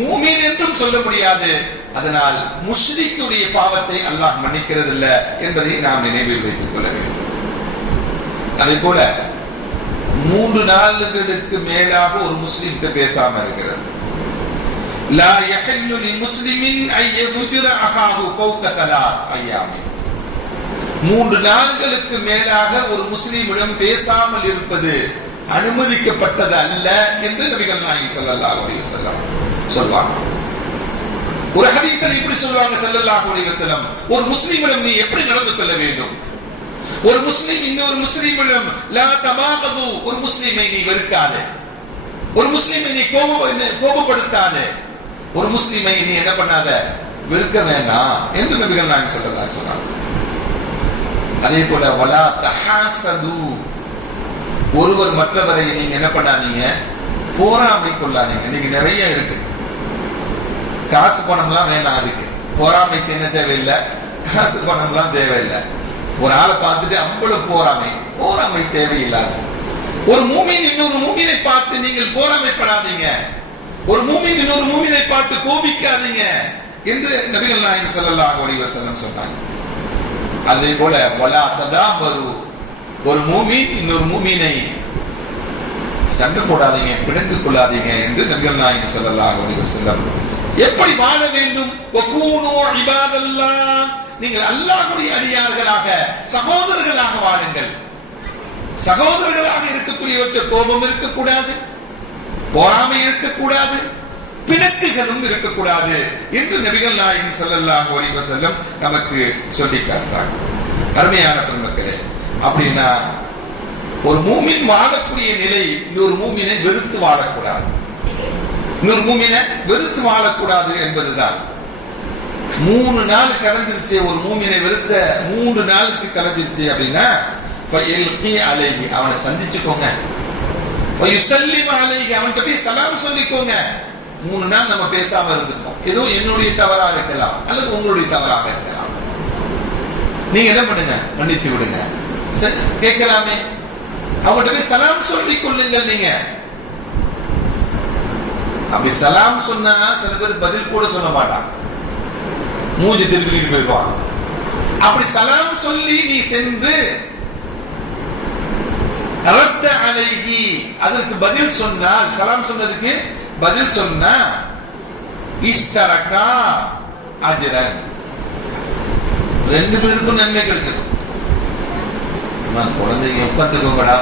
முஃமின் என்றும் சொல்ல முடியாது. அதனால் முஷ்ரிக்குடைய பாவத்தை அல்லாஹ் மன்னிக்கிறது இல்ல என்பதை நாம் நினைவில் வைத்துக் கொள்ள வேண்டும். அதே போல 3 நாளுக்கு மேலாக ஒரு முஸ்லிம் பேசாம இருக்கிறது. லா யஹல்லு லிமுஸ்லிமின் அன் யஹ்ஜுர அஹாஹு ஃபௌக 3 அய்யாமின். 3 நாட்களுக்கு மேலாக ஒரு முஸ்லிமிடம் பேசாமல் இருப்பது அனுமதிக்கப்பட்டது அல்ல என்று நபிகள் நாயகம் ஸல்லல்லாஹு அலைஹி வஸல்லம் சொல்வாங்க. ஒரு ஹதீஸ்ல இப்படி சொல்றாங்க ஸல்லல்லாஹு அலைஹி வஸல்லம், ஒரு முஸ்லிமிடம் நீ எப்படி நடந்து கொள்ள வேண்டும்? ஒரு முஸ்லிம் இன்னொரு முஸ்லிமிடம் லா தபாகது, ஒரு முஸ்லிமை நீ வெறுக்காதே, ஒரு முஸ்லிமை நீ கோபப்படுத்தாதே, ஒரு முஸ்லிமை நீ என்ன பண்ணாத, வெறுக்க வேண்டாம் என்று நபிகள் நாயகம் ஸல்லல்லாஹு அலைஹி வஸல்லம். அதே போல வலா தஹாசது, ஒருவர் மற்றவரை நீங்க என்ன பண்ணாதீங்க, பொறாமை கொள்ளாதீங்க. இன்னைக்கு நிறைய இருக்கு, காசு பணம்லாம் வேண்டாம், அதுக்கு பொறாமைக்கு என்ன தேவையில்லை, காசு பணம்லாம் தேவையில்லை. ஒரு ஆளை பார்த்துட்டு அவ்வளவு பொறாமை தேவையில்லாத. ஒரு மூமின் இன்னொரு மூமினை பார்த்து நீங்கள் பொறாமைப்படாதீங்க, ஒரு மூமின் இன்னொரு மூமினை பார்த்து கோபிக்காதீங்க என்று நபிகள் நாயகம் ஸல்லல்லாஹு அலைஹி வஸல்லம் சொன்னாங்க. அதே போல வலா ததாபரு, ஒரு மூமின் இன்னொரு மூமினை சண்டை போடாதீங்க, பிணந்து கொள்ளாதீங்க என்று நபிகள் நாயகம் ஸல்லல்லாஹு அலைஹி வஸல்லம். எப்படி வாழ வேண்டும்? வகூனு இபாதல்லாஹ், நீங்கள் அல்லாஹ்வுடைய அடியார்களாக சகோதரர்களாக வாழுங்கள். சகோதரர்களாக இருக்கக்கூடியவற்றை கோபம் இருக்கக்கூடாது, பொறாமை இருக்கக்கூடாது, பிணக்குகளும் இருக்கக்கூடாது என்று நபிகள் நாயகம் ஸல்லல்லாஹு அலைஹி வஸல்லம் நமக்கு சொல்லி காட்டுறாங்க. அருமையான பெருமக்களே, அப்படின்னா ஒரு மூமின் வாழக்கூடிய நிலை இன்னொரு மூமினை வெறுத்து வாழக்கூடாது, இன்னொரு மூமினை வெறுத்து வாழக்கூடாது என்பதுதான். 3 நாள் கடந்துருச்சு, ஒரு மூமினை வெறுத்த 3 நாளுக்கு கடந்துருச்சு அப்படின்னா ஃபயல்கி அலைஹி, அவனை சந்திச்சுக்கோங்க, வயுஸல்லிமு அலைஹி, அவன்கிட்ட போய் சலாம் சொல்லிக்கோங்க. 3 நாள் நம்ம பேசாம இருந்துட்டோம், ஏதோ என்னுடைய தவறாக இருக்கலாம் அல்லது உங்களுடைய தவறாக இருக்கலாம், நீங்க என்ன பண்ணுங்க, மன்னித்து விடுங்க, சரி கேட்கலாமே, அவங்கள்ட்ட போய் சலாம் சொல்லிக் கொள்ளுங்கள். நீங்க அப்படி சலாம் சொன்னா சில பேர் பதில் கூட சொல்ல மாட்டான், மூஞ்சி திருப்பிட்டு போயிடுவான். அப்படி சலாம் சொல்லி நீ சென்று ரத்த அலைஹி, அதற்கு பதில் சொன்னால், சலாம் சொன்னதுக்கு பதில் சொன்னா இஷ்தரகா அஜ்ரன், 2 பேருக்கும் நன்மை கிடைச்சது. குழந்தைங்க உட்காந்துக்கோங்கடா.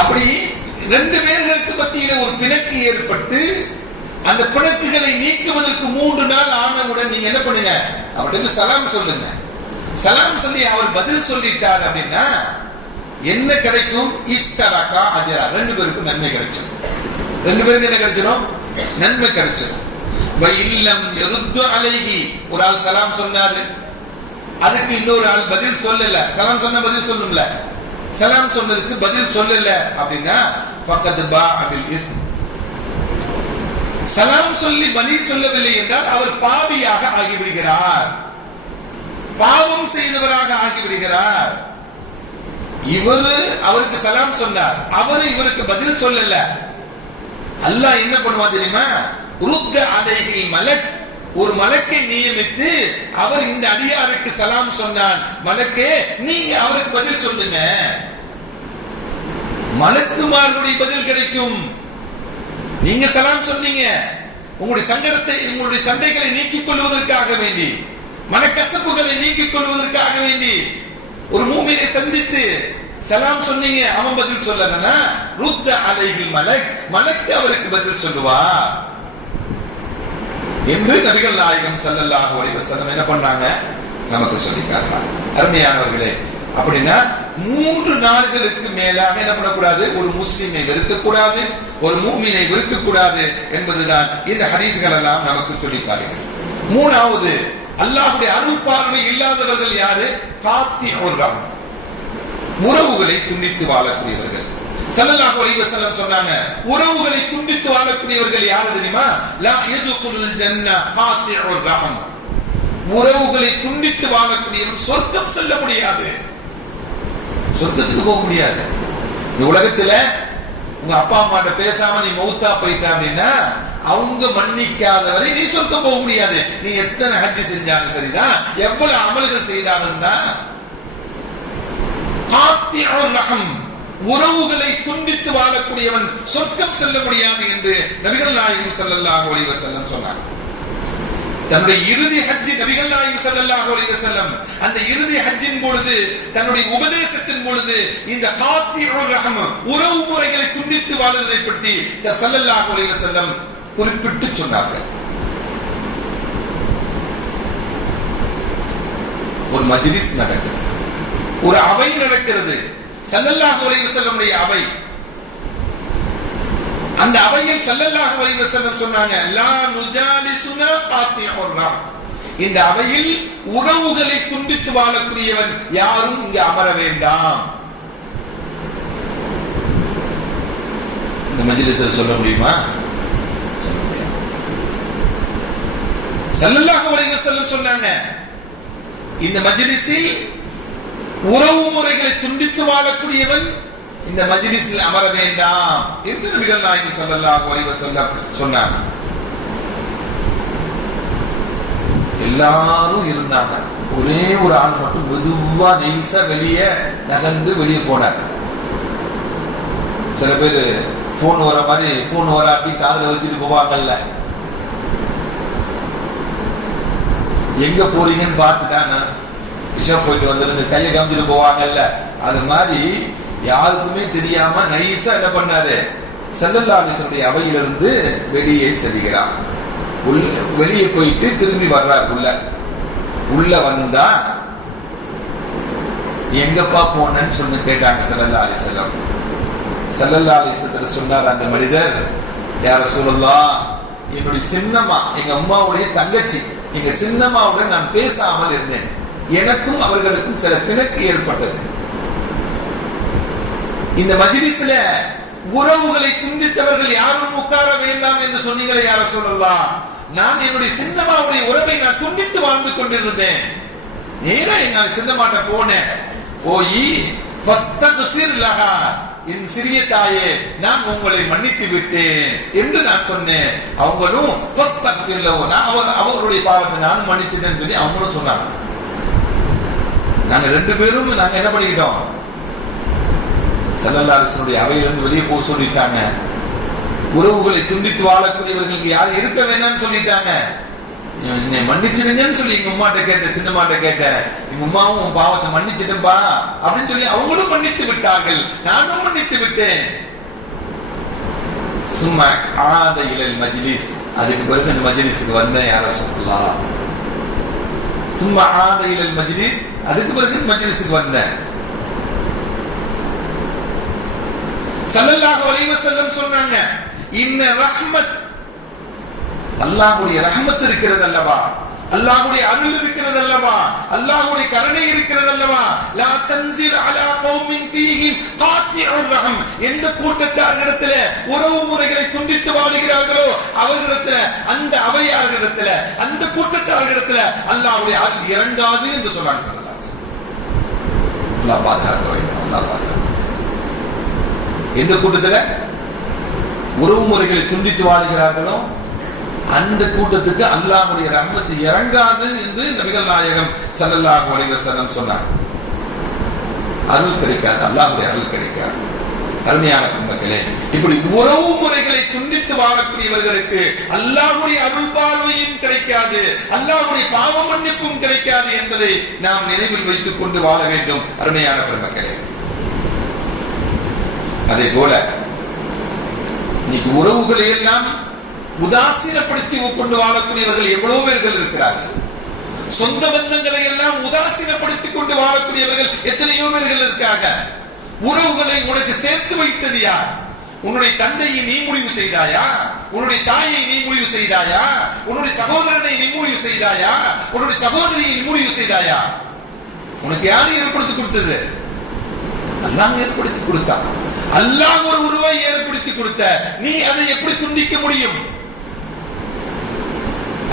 அப்படி 2 பேர்களுக்கு மத்தியில ஒரு பிணக்கு ஏற்பட்டு அந்த பிணக்குகளை நீக்குவதற்கு 3 நாள் ஆனவுடன் நீங்க என்ன பண்ணுங்க, அவர்கிட்ட சலாம் சொல்லுங்க. சலாம் சொல்லி அவர் பதில் சொல்லிட்டார் அப்படின்னா என்ன கிடைக்கும்? இஷ்தரகா அஜரா, 2 பேருக்கும் நன்மை கிடைச்சிடும். 2 பேருக்கு என்ன கிடைச்சிடும்? நன்மை கிடைச்சிடும். வஇல்லம் யருது அலைஹி, ஒரு ஆள் சலாம் சொன்னாரு, அதுக்கு இன்னொரு ஆள் பதில் சொல்லல, சலாம் சொன்ன பதில் சொல்லும்ல, சலாம் சொன்னதுக்கு பதில் சொல்லல அப்படின்னா ஃபக்கத் பாஅ பில் இஸ்ம், சலாம் சொல்லி பதில் சொல்லவில்லை என்றால் அவர் பாவியாக ஆகிவிடுகிறார், பாவம் செய்தவராக ஆகிவிடுகிறார். இவரு அவருக்கு சலாம் சொன்னார், அவரு இவருக்கு பதில் சொல்லல. அல்லாஹ் என்ன பண்ணுவான் தெரியுமா? ருத்த அலைஹில் மலக், ஒரு மலக்கை நியமித்து அவர் இந்த அடியாருக்கு சலாம் சொன்னார், மலக்கே நீங்க அவருக்கு பதில் சொல்லுங்க. மலக்குமார்களுடைய பதில் கிடைக்கும். நீங்க சலாம் சொன்னீங்க, உங்களுடைய சங்கடத்தை, உங்களுடைய சண்டைகளை நீக்கிக் கொள்வதற்காக வேண்டி, மனக்கசப்புகளை நீக்கிக் கொள்வதற்காக வேண்டி ஒரு மூமினை சந்தித்து சலாம் சொன்னீங்க, அவன் பதில் சொல்லலன்னா ருத்த அலைஹில் மலக், மலக்கு அவருக்கு பதில் சொல்லுவார் என்று நபிகள் நாயகம் ஸல்லல்லாஹு அலைஹி வஸல்லம் என்ன பண்ணாங்க, நமக்கு சொல்லி காட்டுறாங்க. அருமையானவர்களே, அப்படின்னா 3 நாட்களுக்கு மேலாக என்ன பண்ணக்கூடாது, ஒரு முஸ்லிமை வெறுக்கக்கூடாது, ஒரு மூமினை வெறுக்கக்கூடாது என்பதுதான் இந்த ஹதீஸ்கள் எல்லாம் நமக்கு சொல்லி காட்டுகிறது. 3வது, அல்லாஹ்வுடைய அருள் பார்வை இல்லாதவர்கள் யாரு? காத்திஉர் ரஹம், உறவுகளை துண்டித்து வாழக்கூடியவர்கள். ஸல்லல்லாஹு அலைஹி வஸல்லம் சொன்னாங்க, உறவுகளை துண்டித்து வாழக்கூடியவர்கள் யாரு தெரியுமா? லா யதுகுலுல் ஜன்னah காத்திஉர் ரஹம், உறவுகளை துண்டித்து வாழக்கூடியவன் சொர்க்கம் செல்ல முடியாது, சொர்க்கத்துக்கு போக முடியாது. இந்த உலகத்துல உங்க அப்பா அம்மாட்ட பேசாம நீ மௌத்தா போயிட்ட அப்படின்னா அவங்க மன்னிக்காதவரை நீ சொர்க்கம் போக முடியாது. நீ எத்தனை ஹஜ் செஞ்சாலும் சரிதான், எவ்வளவு அமல்கள் செய்தாலும் தான். காத்திஉர் ரஹம், உறவுகளை துண்டித்து வாழக்கூடியவன் சொர்க்கம் செல்ல முடியாது என்று நபிகள் நாயகம் ஸல்லல்லாஹு அலைஹி வஸல்லம் சொன்னார். தன்னுடைய இறுதி ஹஜ் நபிகள் நாயகம் ஸல்லல்லாஹு அலைஹி வஸல்லம் அந்த இறுதி ஹஜ்ஜின் பொழுது தன்னுடைய உபதேசத்தின் பொழுது இந்த காத்தியுர் ரஹம் உறவு முறைகளை துண்டித்து வாழ்வதை பற்றி ஸல்லல்லாஹு அலைஹி வஸல்லம் குறிப்பிட்டு சொன்னார்கள். ஒரு மஜ்லிஸ் நடக்குது, ஒரு அவை நடக்கிறது, ஸல்லல்லாஹு அலைஹி வஸல்லம் அவை. அந்த அவையில் ஸல்லல்லாஹு அலைஹி வஸல்லம் சொன்னாங்க, லா நுஜாலிசுனா காத்தியுர் ரஹம். இந்த அவையில் உறவுகளை துண்டித்து வாழக்கூடியவன் யாரும் இங்கு அமர வேண்டாம். இந்த மஜ்லிஸில் சொல்ல முடியுமா? சொல்ல முடியாது. ஸல்லல்லாஹு அலைஹி வஸல்லம் சொன்னாங்க, இந்த மஜ்லிஸில் உறவு முறைகளை துண்டித்து வாழக்கூடியவன் இந்த மஜ்லிஸில் அமர வேண்டாம் என்று நபிகள் நாயகம் ஸல்லல்லாஹு அலைஹி வஸல்லம் சொன்னாங்க. எல்லாரும் இருந்தாங்க, ஒரே ஒரு ஆள் மட்டும் மெதுவா நைசா வெளியே நகர்ந்து வெளியே போனார். சில பேர் போன் வர மாதிரி போன் வராட்டி காதுல வச்சுட்டு போவாங்கல்ல, எங்க போறீங்கன்னு பார்த்துட்டாங்க, விஷயம் போயிட்டு வந்துருந்து கையை காமிச்சிட்டு போவாங்கல்ல, அது மாதிரி யாருக்குமே தெரியாம நைசா என்ன பண்ணாரு, ஸல்லல்லாஹு அலைஹி வஸல்லம் அவையிலிருந்து வெளியே செல்கிறார். வெளியே போயிட்டு திரும்பி வர்றார். உள்ள வந்தா எங்கப்பா போனன்னு சொல்லி கேட்டாங்க ஸல்லல்லாஹு அலைஹி வஸல்லம். ஸல்லல்லாஹு அலைஹி வஸல்லம் சொன்னார் அந்த மனிதர், யா ரசூலுல்லாஹ், என்னுடைய சின்னம்மா, எங்க அம்மாவுடைய தங்கச்சி, எங்க சின்னம்மாவுடன் நான் பேசாமல் இருந்தேன், எனக்கும் அவர்களுக்கும் சில பிணக்கு ஏற்பட்டது. இந்த மஜ்லிஸ்ல உறவுகளை துண்டித்தவர்கள் யாரும் உட்கார வேண்டாம் என்று சொன்னீங்களே யா ரசூலுல்லாஹ், நான் என்னுடைய சின்னம்மாவுடைய உறவை நான் துண்டித்து வாழ்ந்து கொண்டிருந்தேன். நேரா எங்க சின்னம்மாட்ட போனேன், போய் ஃபஸ்தக்ஃபிர் லஹா, என் சிறிய தாயே நான் உங்களை மன்னித்து விட்டேன் என்று நான் சொன்னேன். அவங்களும் ஃபஸ்தக்ஃபிர் லஹு, நான் அவருடைய பாவத்தை நானும் மன்னிச்சிட்டேன்னு சொல்லி அவங்களும் சொன்னாங்க. நாங்க ரெண்டு பேரும் நாங்க என்ன பண்ணிக்கிட்டோம், ஸல்லல்லாஹு அலைஹி வஸல்லம் அவையிலிருந்து வெளியே போக சொல்லிட்டாங்க. உறவுகளை துண்டித்து வாழக்கூடியவர்களுக்கு யாரும் இருக்க வேண்டாம்னு சொல்லிட்டாங்க. என்னை மன்னிச்சிடுங்கன்னு சொல்லி எங்க உமாட்ட கேட்டேன், சின்னமாட்ட கேட்டேன், எங்க உமாவும் உன் பாவத்தை மன்னிச்சிட்டும்பா அப்படின்னு சொல்லி அவங்களும் மன்னித்து விட்டார்கள், நானும் மன்னித்து விட்டேன். சும்மா ஆத இலல் மஜ்லிஸ், அதுக்கு பிறகு இந்த மஜ்லிஸுக்கு வந்தேன் யா ரசூலுல்லாஹ். சும்மா ஆத இலல் மஜ்லிஸ், அதுக்கு பிறகு மஜ்லிஸுக்கு வந்தேன். ஸல்லல்லாஹு அலைஹி வஸல்லம் சொன்னாங்க, இன்ன ரஹ்மத், அல்லாஹ்வுடைய ரஹ்மத் இருக்கிறது அல்லவா, அல்லாஹ்வுடைய அருள் இருக்கிறது அல்லவா, அல்லாஹ்வுடைய கருணை இருக்கிறது அல்லவா, லா தன்சில் அலா கௌமின் ஃபீஹிம் காத்தியுர் ரஹம், எந்த கூட்டத்தாரிடத்துல உறவு முறைகளை துண்டித்து வாழுகிறார்களோ அவர்களிடத்துல, அந்த அவையாரிடத்துல, அந்த கூட்டத்தாரிடத்துல அல்லாஹ்வுடைய அருள் இறங்காது என்று சொன்னாங்க ஸல்லல்லாஹு அலைஹி வஸல்லம். அல்லாஹ் பாதுகாக்க வேண்டும், அல்லாஹ் பாதுகாக்க. எந்த கூட்டத்துல உறவு முறைகளை துண்டித்து வாழ்கிறார்களோ அந்த கூட்டத்துக்கு அல்லாஹ்வுடைய ரஹ்மத் இறங்காது என்று நபிகள் நாயகம் ஸல்லல்லாஹு அலைஹி வஸல்லம் சொன்னார். அருள் கிடைக்காது, அல்லாஹ்வுடைய அருள் கிடைக்காது. அருமையான மக்களே, இப்படி உறவு முறைகளை துண்டித்து வாழக்கூடியவர்களுக்கு அல்லாஹ்வுடைய அருள் பார்வையும் கிடைக்காது, அல்லாஹ்வுடைய பாவ மன்னிப்பும் கிடைக்காது என்பதை நாம் நினைவில் வைத்துக் கொண்டு வாழ வேண்டும். அருமையான பெருமக்களே, அதே போல இன்னைக்கு உறவுகளை எல்லாம் உதாசீனப்படுத்தி கொண்டு வாழக்கூடியவர்கள் எவ்வளவு பேர்கள் இருக்கிறார்கள். சொந்த பந்தங்களை எல்லாம் உதாசீனப்படுத்திக் கொண்டு வாழக்கூடியவர்கள் எத்தனையோ பேர்கள் இருக்காங்க. உறவுகளை உனக்கு சேர்த்து வைத்தது யார்? உன்னுடைய தந்தையை நீ முடிவு செய்தாயா? உன்னுடைய தாயை நீ முடிவு செய்தாயா? உன்னுடைய சகோதரனை நீ முடிவு செய்தாயா? உன்னுடைய சகோதரியை நீ முடிவு செய்தாயா? உனக்கு யாரு ஏற்படுத்தி கொடுத்தது? அல்லாஹ் ஏற்படுத்தி கொடுத்தான். அல்லாஹ் ஒரு உருவை ஏற்படுத்தி கொடுத்த நீ அதை எப்படி துண்டிக்க முடியும்?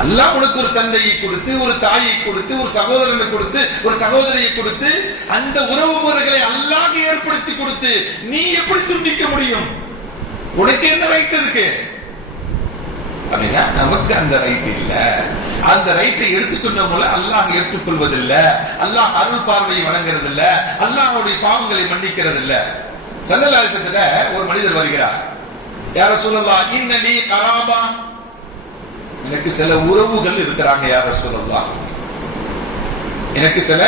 அல்லாஹ் உனக்கு ஒரு தந்தையை கொடுத்து, ஒரு தாயை கொடுத்து, ஒரு சகோதரனை கொடுத்து, ஒரு சகோதரியை கொடுத்து, அந்த உறவு முறைகளை அல்லாஹ் ஏற்படுத்தி கொடுத்து நீ எப்படி துண்டிக்க முடியும்? உனக்கு என்ன ரைட் இருக்கு அப்படின்னா நமக்கு அந்த ரைட் இல்ல. அந்த ரைட்டை எடுத்துக்கொண்டவங்கள அல்லாஹ் ஏற்றுக்கொள்வதில்லை, அல்லாஹ் அருள் பார்வையை வழங்குறது இல்ல, அல்லாஹ்வுடைய பாவங்களை மன்னிக்கிறது இல்ல. ஸல்லல்லாஹு அலைஹி வஸல்லம் ஒரு மனிதர் வருகிறார், யா ரசூலல்லாஹ் இன்னலி கராபா, எனக்கு சில உறவுகள் இருக்கிறாங்க யா ரசூலல்லாஹ், எனக்கு சில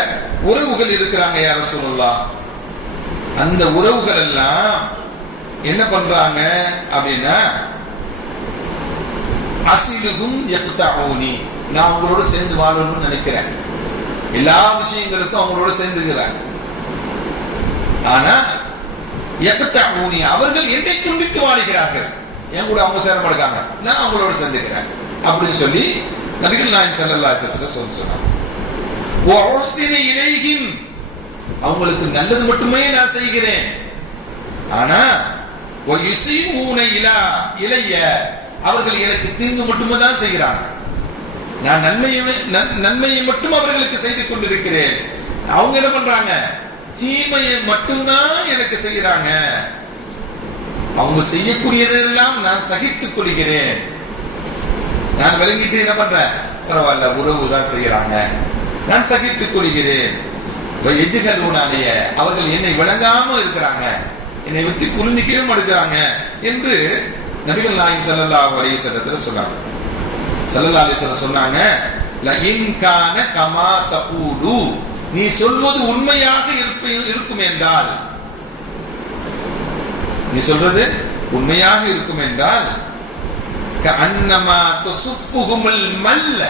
உறவுகள் இருக்கிறாங்க யா ரசூலல்லாஹ். அந்த உறவுகள் எல்லாம் என்ன பண்றாங்க அப்படின்னா, அசிலுகும் யக்தஊனி, நான் அவங்களோட சேர்ந்து வாழணும்னு நினைக்கிறேன், எல்லா விஷயங்களுக்கும் அவங்களோட சேர்ந்துக்கிறாங்க. ஆனா யக்தஊனி, அவர்கள் என்னை துண்டித்து வாழ்கிறார்கள், என் கூட அவங்க சேர மாட்டாங்க, நான் அவங்களோட சேர்ந்துக்கிறேன் அப்படின்னு சொல்லி நபிகள் நாயகம் ஸல்லல்லாஹு அலைஹி வஸல்லம் சொன்னாங்க. வஉஸினி இலைஹிம், அவங்களுக்கு நல்லது மட்டுமே நான் செய்கிறேன். ஆனா வயுஸீஊன இலைய, அவர்கள் எனக்கு தீங்கு மட்டுமே தான் செய்கிறாங்க. நான் நன்மையை மட்டும் அவர்களுக்கு செய்து கொண்டிருக்கிறேன், அவங்க என்ன பண்றாங்க, தீமையை மட்டும்தான் எனக்கு செய்யறாங்க. அவங்க செய்யக்கூடியதெல்லாம் நான் சகித்துக் கொள்கிறேன். நான் விளங்கிட்டு என்ன பண்றேன், பரவாயில்ல உறவு தான் செய்யறாங்க, நான் சகித்துக் கொள்கிறேன். எஜுகலூனாலேய, அவர்கள் என்னை விளங்காம இருக்கிறாங்க, என்னை பற்றி புரிஞ்சிக்கவே மாட்டேங்கிறாங்க என்று நபிகள் நாயகம் ஸல்லல்லாஹு அலைஹி வஸல்லம் சொன்னாங்க. ஸல்லல்லாஹு அலைஹி வஸல்லம் சொன்னாங்க, லஇன் கான கமா தகூலு, நீ சொல்வது உண்மையாக இருக்கும் என்றால், நீ சொல்றது உண்மையாக இருக்கும் என்றால், கஅன்னமா தசுஃபுஹுல் மல்ல,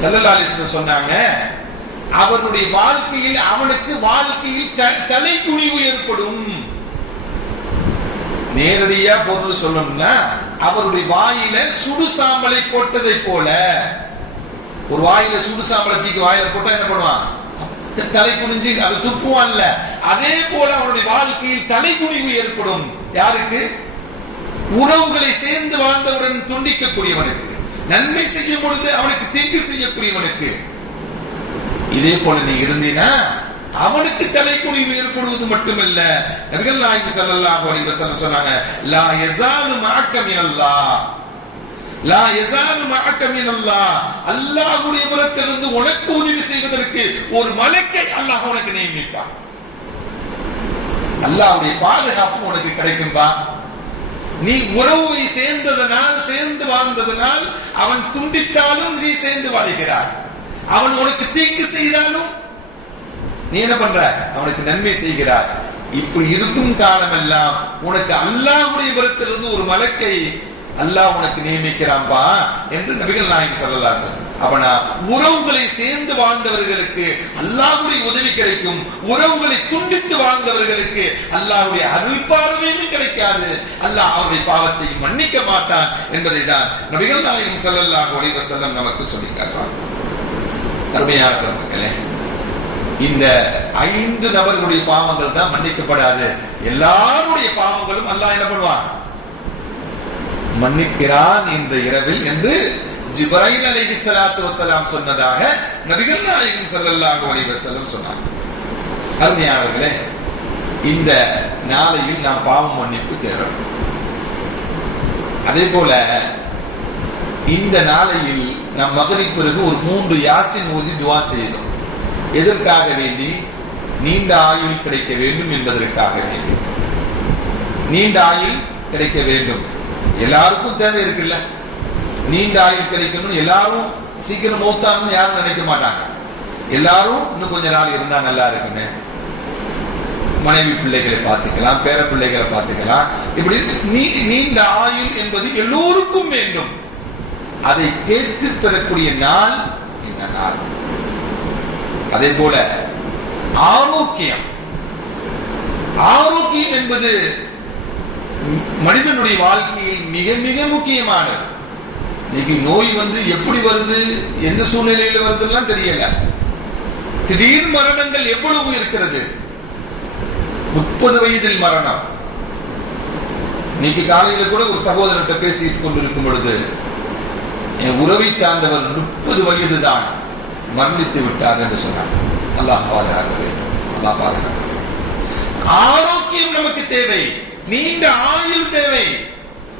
ஸல்லல்லாஹு அலைஹி வஸல்லம் சொன்னாங்க, அவனுடைய வாழ்க்கையில் அவனுக்கு வாழ்க்கையில் தலைக்குனிவு ஏற்படும். நேரடியா பொருள் சொல்லணும்னா, அவருடைய வாயில சுடு சாம்பலை போட்டதை போல, ஒரு வாயில சுடு சாம்பலை தீக்கு வாயில போட்டா என்ன பண்ணுவான், தலை குனிஞ்சு அது துப்புவான்ல, அதே போல அவனுடைய வாழ்க்கையில் தலைக்குனிவு ஏற்படும். யாருக்கு? உறவுகளை சேர்ந்து வாழ்ந்தவுடன் துண்டிக்கக்கூடியவனுக்கு, நன்மை செய்யும் பொழுது அவனுக்கு தீங்கு செய்யக்கூடியவனுக்கு. இதே போல நீ இருந்தீனா அவனுக்கு தலைக்குனிவு ஏற்படுவது மட்டுமல்ல, நபிகள் நாயகம் ஸல்லல்லாஹு அலைஹி வஸல்லம் சொன்னாங்க, லா யஸாலு மஅக மினல்லாஹ், லா யஸாலு மஅக மினல்லாஹ், அல்லாஹ்வுடைய புறத்திலிருந்து உனக்கு உதவி செய்வதற்கு ஒரு மலக்கை அல்லாஹ் உனக்கு நியமிப்பான். அல்லாஹ்வுடைய பாதுகாப்பு உனக்கு கிடைக்கும்பா. நீ உறவை சேர்ந்து வாழ்ந்ததனால் அவன் துண்டித்தாலும் நீ சேர்ந்து வாழ்கிறாய், அவன் உனக்கு தீங்கு செய்தாலும் நீ என்ன பண்ற, அவனுக்கு நன்மை செய்கிறார். இப்படி இருக்கும் காலமெல்லாம் உனக்கு அல்லாஹ்வுடைய புறத்திலிருந்து ஒரு மலக்கை அல்லாஹ் உனக்கு நியமிக்கிறான்பா என்று நபிகள் நாயகம் ஸல்லல்லாஹு அலைஹி வஸல்லம். அவனா உறவுகளை சேர்ந்து வாழ்ந்தவர்களுக்கு அல்லாஹ்வுடைய உதவி கிடைக்கும், உறவுகளை துண்டித்து வாழ்ந்தவர்களுக்கு அல்லாஹ்வுடைய அருள் பார்வையும் கிடைக்காது, அல்லாஹ் அவருடைய பாவத்தை மன்னிக்க மாட்டான் என்பதை தான் நபிகள் நாயகம் ஸல்லல்லாஹு அலைஹி வஸல்லம் நமக்கு சொல்லி காட்டுறாங்க. அருமையான பெருமக்களே, இந்த 5 நபர்களுடைய பாவங்கள் தான் மன்னிக்கப்படாது, எல்லாருடைய பாவங்களும் அல்லாஹ் என்ன பண்ணுவான், மன்னிக்கிறான் இந்த இரவில் என்று ஜிப்ராயில் அலைஹிஸ்ஸலாத்து வஸ்ஸலாம் சொன்னதாக நபிகள் நாயகம் ஸல்லல்லாஹு அலைஹி வஸல்லம் சொன்னாங்க. அருமையானவர்களே, இந்த நாளையில் நாம் பாவம் மன்னிப்பு தேடணும். அதே போல இந்த நாளையில் நாம் மகரிப் பிறகு ஒரு 3 யாசின் ஓதி துஆ செய்தோம். எதற்காக வேண்டி? நீண்ட ஆயுள் கிடைக்க வேண்டும் என்பதற்காக வேண்டி. நீண்ட ஆயுள் கிடைக்க வேண்டும், எல்லாருக்கும் தேவை இருக்குல்ல, நீண்ட ஆயுள் கிடைக்கணும். எல்லாரும் சீக்கிரம் மௌத்தான்னு யாரும் நினைக்க மாட்டாங்க, எல்லாரும் இன்னும் கொஞ்ச நாள் இருந்தா நல்லா இருக்குன்னு, மனைவி பிள்ளைகளை பார்த்துக்கலாம், பேர பிள்ளைகளை பார்த்துக்கலாம். இப்படி நீண்ட ஆயுள் என்பது எல்லோருக்கும் வேண்டும். அதை கேட்டு பெறக்கூடிய நாள் இந்த நாள். அதே போல ஆரோக்கியம், ஆரோக்கியம் என்பது மனிதனுடைய வாழ்க்கையில் மிக மிக முக்கியமானது. இன்னைக்கு நோய் எப்படி வருது, எந்த சூழ்நிலையில வருதுன்னு தெரியல. திடீர் மரணங்கள் எவ்வளவு இருக்கிறது. 30 வயதில் மரணம். இன்னைக்கு காலையில கூட ஒரு சகோதரர்கிட்ட பேசிக் கொண்டிருக்கும் பொழுது, என் உறவை சார்ந்தவர் 30 வயது தான் மரணித்து விட்டார் என்று சொன்னார். அல்லாஹ் பாதுகாக்க வேண்டும், அல்லாஹ் பாதுகாக்க வேண்டும். ஆரோக்கியம் நமக்கு தேவை, நீண்ட ஆயுள் தேவை.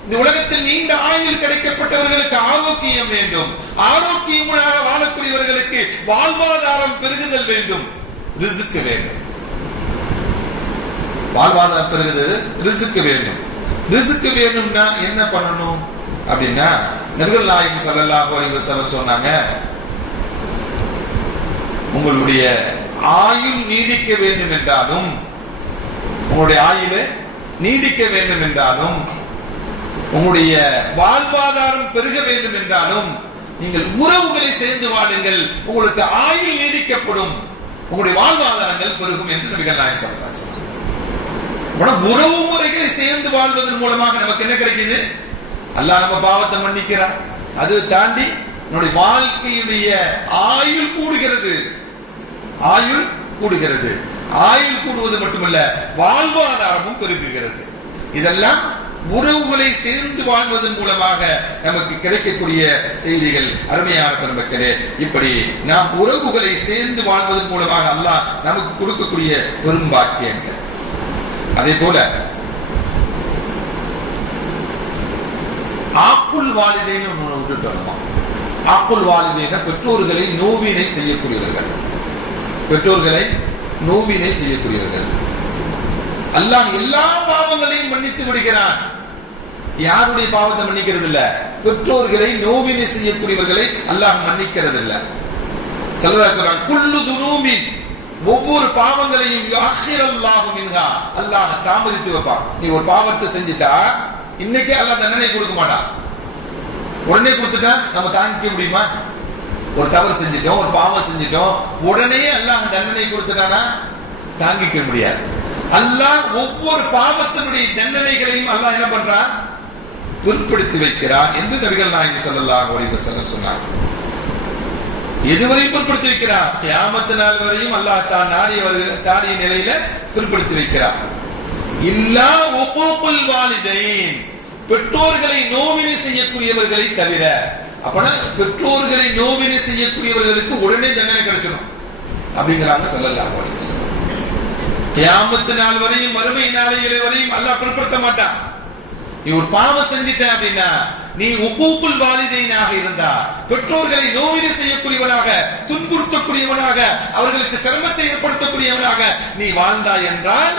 இந்த உலகத்தில் நீண்ட ஆயுள் கிடைக்கப்பட்டவர்களுக்கு ஆரோக்கியம் வேண்டும். ஆரோக்கியமாக வாழக்கூடியவர்களுக்கு வாழ்வாதாரம் பெருகுதல் வேண்டும், ரிஸ்க் வேண்டும். வாழ்வாதாரம் பெருகுதல், ரிஸ்க் வேண்டும். ரிஸ்க் வேணும்னா என்ன பண்ணணும்? அப்படின்னா நபிகள் நாயகம் ஸல்லல்லாஹு அலைஹி வஸல்லம் சொன்னாங்க, உங்களுடைய ஆயுள் நீடிக்க வேண்டும் என்றாலும், உங்களுடைய ஆயுளை நீடிக்க வேண்டும் என்றாலும், உங்களுடைய வாழ்வாதாரம் பெருக வேண்டும் என்றாலும் நீங்கள் உறவுகளை சேர்ந்து வாழுங்கள், உங்களுக்கு ஆயுள் நீடிக்கப்படும், உங்களுடைய வாழ்வாதாரங்கள் பெருகும் என்று நபிகள் நாயகம் ஸல்லல்லாஹு அலைஹி வஸல்லம். உறவு முறைகளை சேர்ந்து வாழ்வதன் மூலமாக நமக்கு என்ன கிடைக்குது? அல்லாஹ் நம்ம பாவத்தை மன்னிக்கிறார். அது தாண்டி நம்முடைய வாழ்க்கையுடைய ஆயுள் கூடுகிறது. ஆயுள் கூடுகிறது. ஆயுள் கூடுவது மட்டுமல்ல, வாழ்வாதாரமும் பெருகுகிறது. இதெல்லாம் உறவுகளை சேர்ந்து வாழ்வதன் மூலமாக நமக்கு கிடைக்கக்கூடிய செய்திகள். அருமையான பெருமக்களே, இப்படி நாம் உறவுகளை சேர்ந்து வாழ்வதன் மூலமாக அல்லாஹ் நமக்கு கொடுக்கக்கூடிய பெரும் பாக்கியங்கள். அதே போல ஆக்குல் வாலிதைன்னு ஒன்று விட்டுட்டு வரணும். ஆக்குல் வாலிதைன பெற்றோர்களை நோவினை செய்யக்கூடியவர்கள். பெற்றோர்களை நோவினை செய்யக்கூடியவர்கள். அல்லாஹ் எல்லா பாவங்களையும் மன்னித்து விடுகிறான். யாருடைய பாவத்தை மன்னிக்கிறது இல்ல? பெற்றோர்களை நோவினை செய்யக்கூடியவர்களை அல்லாஹ் மன்னிக்கிறது இல்ல. ஸல்லல்லாஹு சொல்றான், குல்லு துனூபின், ஒவ்வொரு பாவங்களையும் யஹ்ரல்லாஹு மின்ஹா, அல்லாஹ் தாமதித்து வைப்பான். நீ ஒரு பாவத்தை செஞ்சிட்டா இன்னைக்கே அல்லாஹ் தண்டனை கொடுக்க மாட்டான். உடனே கொடுத்துட்டா நம்ம தாங்கிக்க முடியுமா? ஒரு தவறு செஞ்சிட்டோம், ஒரு பாவம் செஞ்சிட்டோம், உடனே அல்லாஹ் தண்டனை கொடுத்துட்டானா தாங்கிக்க முடியாது. அல்லாஹ் ஒவ்வொரு பாவத்தினுடைய தண்டனைகளையும் அல்லாஹ் என்ன பண்றான்? பிற்படுத்தி வைக்கிறான் என்று நபிகள் நாயகம் ஸல்லல்லாஹு அலைஹி வஸல்லம் சொன்னார். எதுவரை பிற்படுத்தி வைக்கிறார்? கியாமத் நாள் வரையும் அல்லாஹ் தான் நாடிய நிலையில பிற்படுத்தி வைக்கிறார். இல்லா உகூகுல் வாலிதைன், பெற்றோர்களை நோவினை செய்யக்கூடியவர்களை தவிர. அப்பனா பெற்றோர்களை நோவினை செய்யக்கூடியவர்களுக்கு உடனே தண்டனை கிடைச்சிடும் அப்படிங்கிறாங்க ஸல்லல்லாஹு அலைஹி வஸல்லம். கியாமத் நாள் வரையும், மறுமை நாளைகளை வரையும் அல்லாஹ் பிற்படுத்த மாட்டான். நீ ஒரு பாவம் செஞ்சிட்ட அப்படின்னா, நீ உகூகுல் வாலிதைனாக இருந்தா, பெற்றோர்களை நோவினை செய்யக்கூடியவனாக, துன்புறுத்தக்கூடியவனாக, அவர்களுக்கு சிரமத்தை ஏற்படுத்தக்கூடியவனாக நீ வாழ்ந்தாய் என்றால்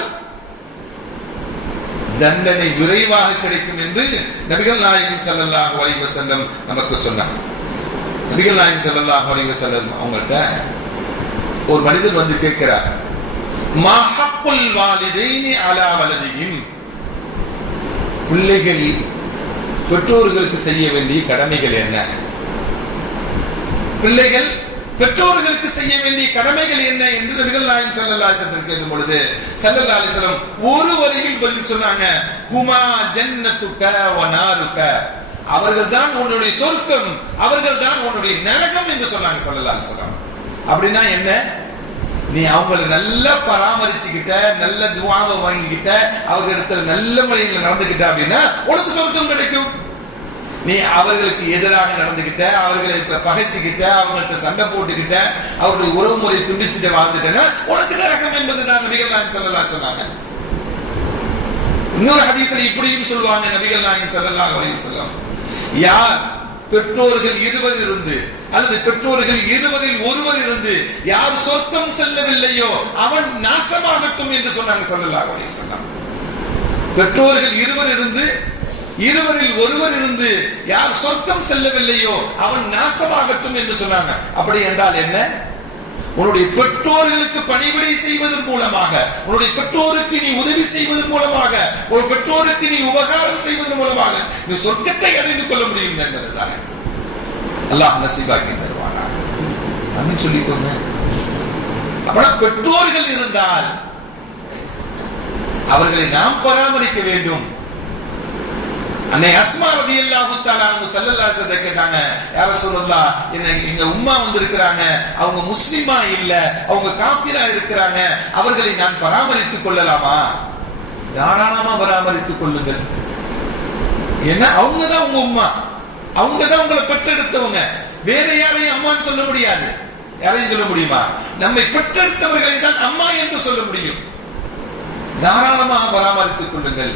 தண்டனை விரைவாக கிடைக்கும் என்று நபிகள் நாயகம் ஸல்லல்லாஹு அலைஹி வஸல்லம் நமக்கு சொன்னார். நபிகள் நாயகம் ஸல்லல்லாஹு அலைஹி வஸல்லம் அவங்கள்ட்ட ஒரு மனிதர் வந்து கேட்கிறார், மா ஹக்குல் வாலிதைனி அலா வலதிஹிம், பிள்ளைகள் பெற்றோர்களுக்கு செய்ய வேண்டிய கடமைகள் என்ன? பிள்ளைகள் பெற்றோர்களுக்கு செய்ய வேண்டிய கடமைகள் என்ன என்று நபிகள் நாயகம் ஸல்லல்லாஹு அலைஹி வஸல்லம் கேட்கும் பொழுது ஸல்லல்லாஹு அலைஹி வஸல்லம் ஒரு வரியில் பதில் சொன்னாங்க, ஹுமா ஜன்னத்துக வ நாருக, அவர்கள் தான் உன்னுடைய சொர்க்கம், அவர்கள் தான் உன்னுடைய நரகம் என்று சொன்னாங்க ஸல்லல்லாஹு அலைஹி வஸல்லம். அப்படின்னா என்ன? நீ அவங்களை நல்லா பராமரிச்சுக்கிட்ட, நல்ல துஆவை வாங்கிக்கிட்ட, அவர்களிடத்துல நல்ல முறையில் நடந்துக்கிட்ட அப்படின்னா உனக்கு சொர்க்கம் கிடைக்கும். நீ அவர்களுக்கு எதிராக நடந்துகிட்ட, அவர்களை பகைச்சுக்கிட்ட, அவங்கள்ட்ட சண்டை போட்டுக்கிட்ட, அவருடைய உறவு முறை துண்டிச்சுட்டு வாழ்ந்துட்டேன்னா உனக்கு நரகம் என்பதுதான் நபிகள் நாயகம் ஸல்லல்லாஹு அலைஹி வஸல்லம். இன்னொரு ஹதீஸ்ல இப்படியும் சொல்வாங்க நபிகள் நாயகம் ஸல்லல்லாஹு அலைஹி வஸல்லம், யார் பெற்றோர்கள் 20 இருந்து அல்லது பெற்றோர்கள் 20ல் ஒருவர் இருந்து யார் சொர்க்கம் செல்லவில்லையோ அவன் நாசமாகட்டும் என்று சொன்னாங்க ஸல்லல்லாஹு அலைஹி வஸல்லம். பெற்றோர்கள் 20 இருந்து 20ல் ஒருவர் இருந்து யார் சொர்க்கம் செல்லவில்லையோ அவன் நாசமாகட்டும் என்று சொன்னாங்க. அப்படி என்றால் என்ன? உன்னுடைய பெற்றோர்களுக்கு பணிவிடை செய்வதன் மூலமாக, உன்னுடைய பெற்றோருக்கு நீ உதவி செய்வதன் மூலமாக, ஒரு பெற்றோருக்கு நீ உபகாரம் செய்வதன் மூலமாக நீ சொர்க்கத்தை அடைந்து கொள்ள முடியும் என்பதுதான். அல்லாஹ் நசீபாக்கி தருவானாக. நான் சொல்லிக்கோங்க. அப்பனா பெற்றோர்கள் இருந்தால் அவர்களை நாம் பராமரிக்க வேண்டும். அன்னை அஸ்மா ரலியல்லாஹு தஆலா அன்ஹா ஸல்லல்லாஹு அலைஹி வஸல்லம் கேட்டாங்க, யா ரசூலல்லாஹ், எங்க உம்மா வந்திருக்கிறாங்க, அவங்க முஸ்லிமா இல்ல, அவங்க காஃபிரா இருக்கிறாங்க, அவர்களை நான் பராமரித்துக் கொள்ளலாமா? தாராளமா பராமரித்துக் கொள்ளுங்கள். ஏன்னா அவங்க தான் உங்க உம்மா, அவங்க தான் உங்களை பெற்றெடுத்தவங்க. வேற யாரையும் அம்மான்னு சொல்ல முடியாது. யாரையும் சொல்ல முடியுமா? நம்மை பெற்றெடுத்தவர்களை தான் அம்மா என்று சொல்ல முடியும். தாராளமாக பராமரித்துக் கொள்ளுங்கள்.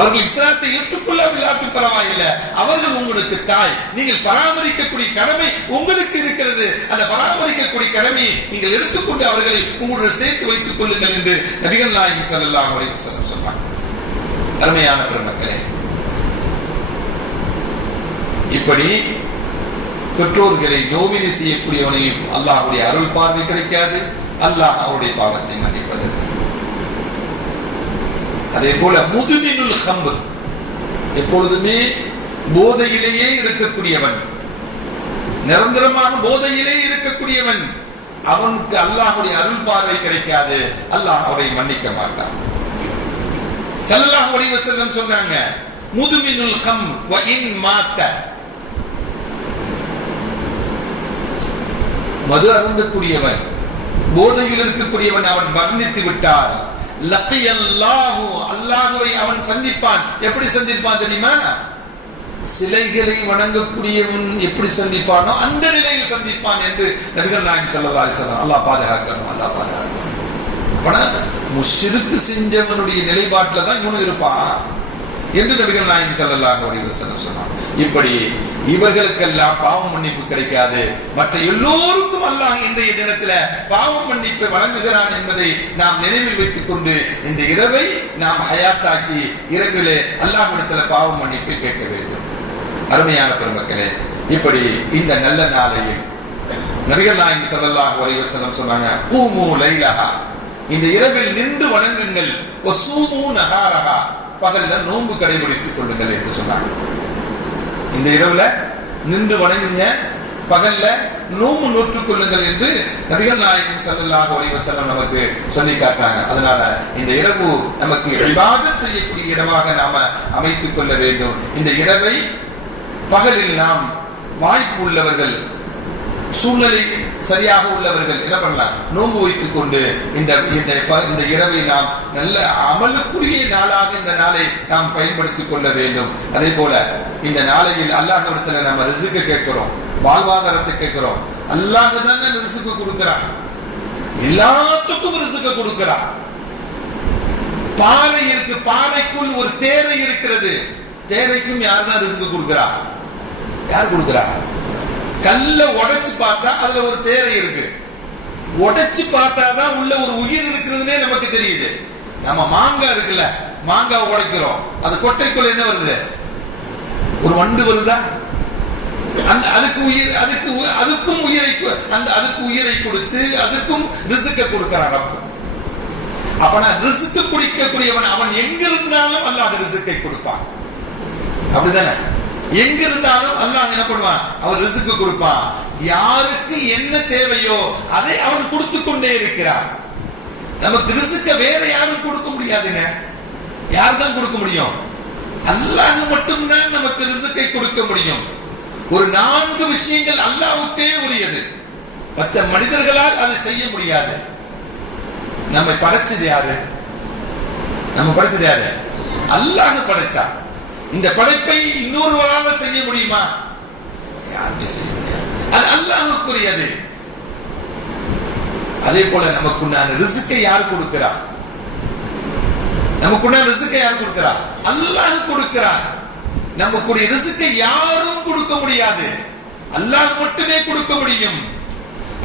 அவர்கள் இஸ்லாத்தை ஏற்றுக்கொள்ளவில்லாட்டி பரவாயில்லை, அவர்கள் உங்களுக்கு தாய். நீங்கள் பராமரிக்கக்கூடிய கடமை உங்களுக்கு இருக்கிறது. அந்த பராமரிக்கக்கூடிய கடமையை நீங்கள் எடுத்துக்கொண்டு அவர்களை உங்களுடன் சேர்த்து வைத்துக் கொள்ளுங்கள் என்று நபிகள் நாயகம் ஸல்லல்லாஹு அலைஹி வஸல்லம் சொன்னார். அருமையான பெருமக்களே, இப்படி பெற்றோர்களை நோவினை செய்யக்கூடியவனையும் அல்லாஹ்வுடைய அருள் பார்வை கிடைக்காது, அல்லாஹ் அவருடைய பாவத்தை மன்னிப்பதற்கு. அதே போல முதுமினுல் ஹம்ர், எப்பொழுதுமே போதையிலேயே இருக்கக்கூடியவன், நிரந்தரமாக போதையிலே இருக்கக்கூடியவன், அவனுக்கு அல்லாஹ்வுடைய அருள் பார்வை கிடைக்காது, அல்லாஹ் அவரை மன்னிக்க மாட்டான். ஸல்லல்லாஹு அலைஹி வஸல்லம் சொன்னாங்க, முதுமினுல் ஹம்ர் வ இன் மாத்த, மது அருந்தக்கூடியவன், போதையில் இருக்கக்கூடியவன் அவன் மரணித்து விட்டால் லக்கியல்லாஹு, அல்லாஹ்வை அவன் சந்திப்பான். எப்படி சந்திப்பான் தெரியுமா? சிலைகளை வணங்கக்கூடியவன் எப்படி சந்திப்பானோ அந்த நிலையில் சந்திப்பான் என்று நபிகள் நாயகம் ஸல்லல்லாஹு அலைஹி வஸல்லம். அல்லாஹ் பாதுகாக்கணும், அல்லாஹ் பாதுகாக்கணும். அப்பனா முஷ்ரிக் செஞ்சவனுடைய நிலைப்பாட்டில் தான் இவனும் இருப்பான் என்று நபிகள் நாயகம் ஸல்லல்லாஹு அலைஹி வஸல்லம் சொன்னான். இப்படி இவர்களுக்கெல்லாம் பாவம் மன்னிப்பு கிடைக்காது, மற்ற எல்லோருக்கும் அல்லாஹ் இன்றைய தினத்தில் பாவம் மன்னிப்பை வழங்குகிறான் என்பதை நாம் நினைவில் வைத்துக் கொண்டு இந்த இரவை நாம் ஹயாத்தாக்கி இரவிலே அல்லாஹ்விடத்தில் பாவம் மன்னிப்பை கேட்க வேண்டும். அருமையான பெருமக்களே, இப்படி இந்த நல்ல நாளையில் நபிகள் நாயகம் ஸல்லல்லாஹு அலைஹி வஸல்லம் சொன்னாங்க, கூமு லைலஹா, இந்த இரவில் நின்று வணங்குங்கள், வஸூமு நஹாரஹா, பகல்ல நோன்பு கடைபிடித்துக் கொள்ளுங்கள் என்று சொன்னாங்க. இந்த இரவுல நின்று வணங்குங்க, பகல்ல நோன்பு நோற்றுக் கொள்ளுங்கள் என்று நபிகள் நாயகம் ஸல்லல்லாஹு அலைஹி வஸல்லம் நமக்கு சொல்லி காட்டாங்க. அதனால இந்த இரவு நமக்கு இபாதத் செய்யக்கூடிய இரவாக நாம அமைத்துக் கொள்ள வேண்டும். இந்த இரவை பகலில் நாம் வாய்ப்பு உள்ளவர்கள், சூழ்நிலை சரியாக உள்ளவர்கள் என்ன பண்ணலாம், நோன்பு வைத்துக் கொண்டு இந்த இரவை நாம் நல்ல அமலுக்குரிய நாளாக இந்த நாளை நாம் பயன்படுத்திக் கொள்ள வேண்டும். அதே போல இந்த நாளையில் அல்லாஹ்விடத்தில் நம்ம ரிஸ்க் கேட்கிறோம், வாழ்வாதாரத்தை கேட்கிறோம். அல்லாஹ் தான் ரிஸ்க் கொடுக்கிறான், எல்லாத்துக்கும் ரிஸ்க் கொடுக்கிறான். பாறை இருக்கு, பாறைக்குள் ஒரு தேரை இருக்கிறது, தேரைக்கும் யாருன்னா ரிஸ்க் கொடுக்கிறா? யார் கொடுக்கிறா? கல்ல உடைச்சு பார்த்தா அதுல ஒரு தேரை இருக்கு, உடைச்சு பார்த்தாதான் உள்ள ஒரு உயிர் இருக்கிறதுனே நமக்கு தெரியுது. நம்ம மாங்காய் இருக்குல்ல, மாங்காய் உடைக்கிறோம், அது கொட்டைக்குள்ள என்ன வருது? ஒரு வண்டு வருதா? அந்த அதுக்கு உயிர், அதுக்கும் உயிரை, அதுக்கு உயிரை கொடுத்து அதுக்கும் ரிஸ்க கொடுக்கிறான் ரப்பு. அப்பனா ரிஸ்க் குடிக்கக்கூடியவன் அவன் எங்க இருந்தாலும் அல்லாஹ் ரிஸ்கை கொடுப்பான். அப்படிதானே? எங்க இருந்தாலும் அல்லாஹ் என்ன பண்ணுவான்? அவன் ரிஸ்க் கொடுப்பான். யாருக்கு என்ன தேவையோ அதை அவன் கொடுத்து கொண்டே இருக்கிறான். நமக்கு ரிஸ்க வேற யாரும் கொடுக்க முடியாதுங்க. யார் தான் கொடுக்க முடியும்? அல்லாஹ் மட்டும்தான் நமக்கு ரிஸ்கை கொடுக்க முடியும். ஒரு 4 விஷயங்கள் அல்லாஹ்வுக்கே உரியது, மற்ற மனிதர்களால் அதை செய்ய முடியாது. நம்ம படைச்சது யாரு? நம்ம படைச்சது யாரு? அல்லாஹ் படைச்சா. இந்த படைப்பை இன்னொருவரால் செய்ய முடியுமா? யாருமே செய்ய முடியாது. அது அல்லாஹ்வுக்குரியது. அதே போல நமக்குண்டான ரிஸ்கை யார் கொடுக்கிறார்? நமக்குண்டான ரிஸ்கை யார் கொடுக்கிறார்? அல்லாஹ் கொடுக்கிறார். நமக்குடைய ரிஸ்கை யாரும் கொடுக்க முடியாது, அல்லாஹ் மட்டுமே கொடுக்க முடியும்.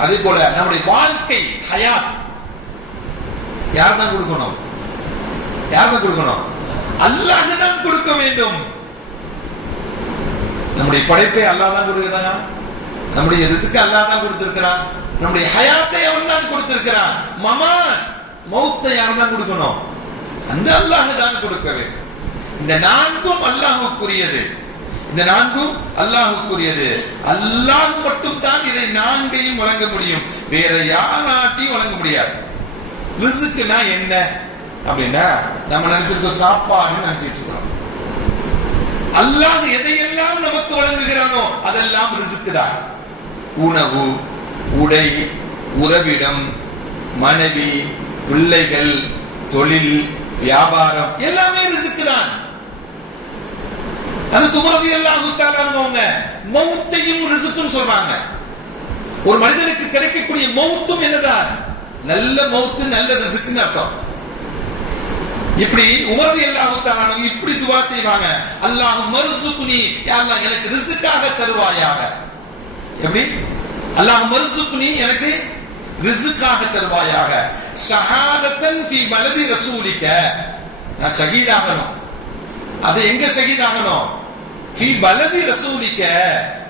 அதே போல நம்முடைய வாழ்க்கை ஹயாத் யார் தான் கொடுக்கணும்? யார் தான் கொடுக்கணும்? அல்லாஹ் தான் கொடுக்க வேண்டும். நம்முடைய படைப்பை அல்லாஹ் தான் கொடுக்கிறானா? நம்முடைய ரிஸ்க் அல்லாஹ் தான் கொடுத்திருக்கிறான். நம்முடைய ஹயாத்தை அவன் தான் கொடுத்திருக்கிறான். மௌத்தை யார் தான் கொடுக்கணும்? அந்த அல்லாஹ் தான் கொடுக்க வேண்டும். இந்த 4ம் அல்லாஹ்வுக்குரியது. இந்த 4ம் அல்லாஹ்வுக்குரியது. அல்லாஹ் மட்டும் தான் இதை 4ஐயும் வழங்க முடியும், வேற யாராட்டையும் வழங்க முடியாது. ரிஸ்க்னா என்ன அப்படின்னா, நம்ம நினைச்சிருக்கோம் சாப்பாடு நினைச்சிட்டு இருக்கோம். அல்லாஹ் எதையெல்லாம் நமக்கு வழங்குகிறானோ அதெல்லாம் ரிஸ்க் தான். உணவு, உடை, உறவிடம், மனைவி, பிள்ளைகள், தொழில், வியாபாரம் எல்லாமே ரிஸ்க் தான். அது துமரதி அல்லாஹு தஆலாங்க மௌத்தையும் ரிஸ்க்னு சொல்றாங்க. ஒரு மனிதனுக்கு கிடைக்கக்கூடிய மௌத்தும் என்னதான்? நல்ல மௌத்து, நல்ல ரிஸ்க்னு அர்த்தம். இப்படி உமரதி அல்லாஹு தஆலா இப்படி துஆ செய்வாங்க, அல்லாஹ் மர்சுக்னி, யா அல்லாஹ் எனக்கு ரிஸ்காக தருவாயாக. எப்படி? அல்லாஹ் மர்சுக்னி, எனக்கு ரிஸ்காக தருவாயாக. ஷஹாதத்தன் ஃபீ பலதி ரசூலிக, நான் ஷஹீதாகணும். அது எங்க ஷஹீதாகணும்? ஃபீ பலதி ரசூலிக,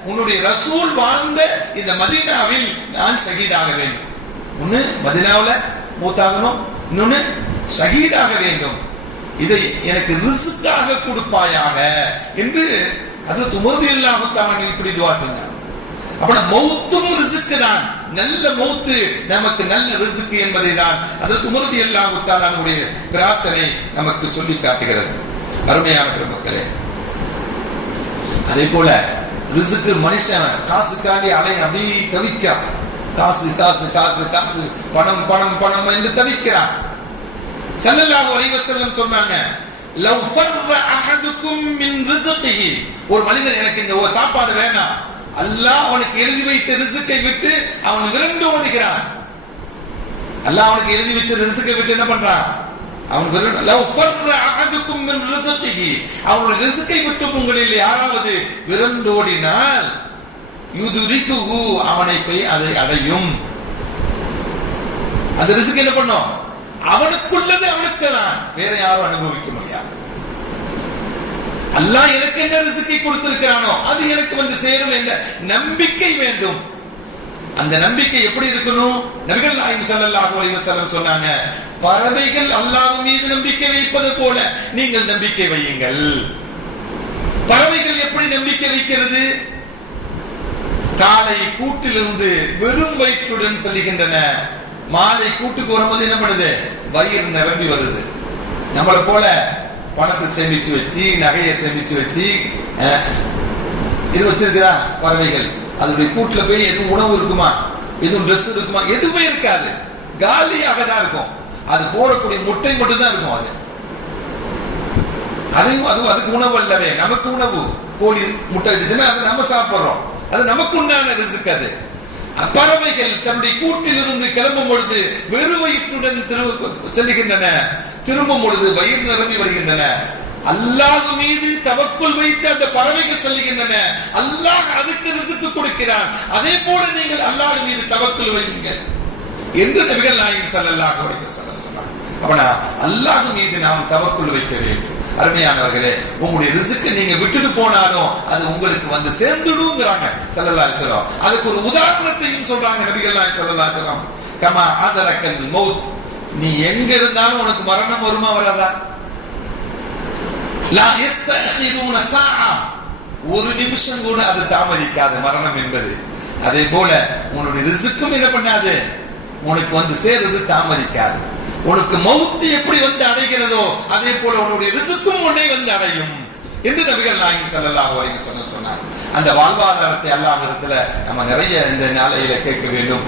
உன்னுடைய ரசூல் வாழ்ந்த இந்த மதீனாவில் நான் ஷஹீதாக வேண்டும். ஒன்னு மதீனாவுல மூத்தாகணும், இன்னொன்னு ஷஹீதாக வேண்டும். இதை எனக்கு ரிஸ்காக கொடுப்பாயாக என்று ஹஜ்ரத் உமர் ரலியல்லாஹு தஆலா இப்படி துஆ செஞ்சாங்க. அப்ப மௌத்தும் ரிஸ்க் தான், நல்ல மௌத்து நமக்கு நல்ல ரிஸ்க் என்பதை தான் ஹஜ்ரத் உமர் ரலியல்லாஹு தஆலாவுடைய பிரார்த்தனை நமக்கு சொல்லி காட்டுகிறது. அருமையான பெருமக்களே, அதே போல ரிஸ்க் மனுஷன் காசுக்காண்டி அலைய அப்படியே தவிக்கிறான். காசு காசு காசு காசு, பணம் பணம் பணம் என்று தவிக்கிறான். ஸல்லல்லாஹு அலைஹி வஸல்லம் சொன்னாங்க, லவ் ஃபர்ர அஹதுக்கும் மின் ரிஸ்கிஹி, ஒரு மனிதன் எனக்கு இந்த சாப்பாடு வேணாம், அல்லாஹ் அவனுக்கு எழுதி வைத்த ரிஸ்கை விட்டு அவன் விரண்டு ஓடுகிறான். அல்லாஹ் அவனுக்கு எழுதி வைத்த ரிஸ்கை விட்டு என்ன பண்றான்? அவன் விரண்டு. லவ் ஃபர்ர அஹதுக்கும் மின் ரிஸ்கிஹி, அவனுடைய ரிஸ்கை விட்டு உங்களில் யாராவது விரண்டு ஓடினால் யுதுரிகுஹு, அவனை போய் அதை அடையும். அந்த ரிஸ்க் என்ன பண்ணும்? அவனுக்குள்ளது அவனுக்கு தான், வேற யாரும் அனுபவிக்க முடியாது. அல்லாஹ் எனக்கு என்ன ரிஸ்கை கொடுத்திருக்கிறானோ அது எனக்கு வந்து சேரும் என்ற நம்பிக்கை வேண்டும். அந்த நம்பிக்கை எப்படி இருக்கணும்? நபிகள் நாயகம் ஸல்லல்லாஹு அலைஹி வஸல்லம் சொன்னாங்க, பறவைகள் அல்லாஹ் மீது நம்பிக்கை வைப்பது போல நீங்கள் நம்பிக்கை வையுங்கள். பறவைகள் எப்படி நம்பிக்கை வைக்கிறது? காலை கூட்டிலிருந்து வெறும் வயிற்றுடன் செல்கின்றன, மாலை கூட்டுக்கு வரும்போது என்ன பண்ணுது? வயிறு நிரம்பி வருது. நம்மளை போல பணத்தை சேமிச்சு வச்சு, நகையை சேமிச்சு வச்சு இது வச்சிருக்கிறா பறவைகள். அதனுடைய கூட்டுல போய் எதுவும் உணவு இருக்குமா, எதுவும் ட்ரெஸ் இருக்குமா? எதுவுமே இருக்காது, காலியாக தான் இருக்கும். அது போடக்கூடிய முட்டை மட்டும் தான் இருக்கும். அதுக்கு உணவு அல்லவே, நமக்கு உணவு. கோழி முட்டை இட்டுச்சுன்னா அது நம்ம சாப்பிடுறோம், அது நமக்கு உண்டான ரிஸ்க். அது பறவைகள் தன்னுடைய கூட்டில் இருந்து கிளம்பும் பொழுது வெறு வயிற்றுடன் செல்லுகின்றன, திரும்பும் பொழுது வயிறு நிரம்பி வருகின்றன. அல்லாஹ் மீது தவக்குல் வைத்து அந்த பறவைகள் செல்லுகின்றன, அல்லாஹ் அதுக்கு ரிஸ்க் கொடுக்கிறான். அதே போல நீங்கள் அல்லாஹ் மீது தவக்குல் வையுங்கள் என்று நபிகள் நாயகம் ஸல்லல்லாஹு அலைஹி வஸல்லம் சொன்னார். அப்பனா அல்லாஹ் மீது நாம் தவக்குல் வைக்க வேண்டும். அருமையானவர்களே, உங்களுடைய ரிஸ்க் நீங்க விட்டுட்டு போனாலும் அது உங்களுக்கு வந்து சேர்ந்துடுங்கிறாங்க ஸல்லல்லாஹு அலைஹி வஸல்லம். அதுக்கு ஒரு உதாரணத்தையும் சொல்றாங்க நபிகள் நாயகம் ஸல்லல்லாஹு அலைஹி வஸல்லம். கமா அதரக்கல் மௌத், நீ எங்க இருந்தாலும் உனக்கு மரணம் வருமா வராதா? லா யஸ்தஅഖிரூன ஸாஅ, ஒரு நிமிஷம் கூட அது தாமதிக்காது மரணம் என்பது. அதே போல உன்னுடைய ரிஸ்க்கும் என்ன பண்ணாது, உனக்கு வந்து சேருது தாமதிக்காது. உனக்கு மௌத் எப்படி வந்து அடைகிறதோ அதே போல உன்னுடைய ரிஸ்க்கும் உன்னை வந்து அடையும் என்று நபிகள் நாயகம் ஸல்லல்லாஹு அலைஹி வஸல்லம் சொன்னார். அந்த வாழ்வாதாரத்தை அல்லாஹ்விடத்துல நம்ம நிறைய இந்த நாளையில கேட்க வேண்டும்.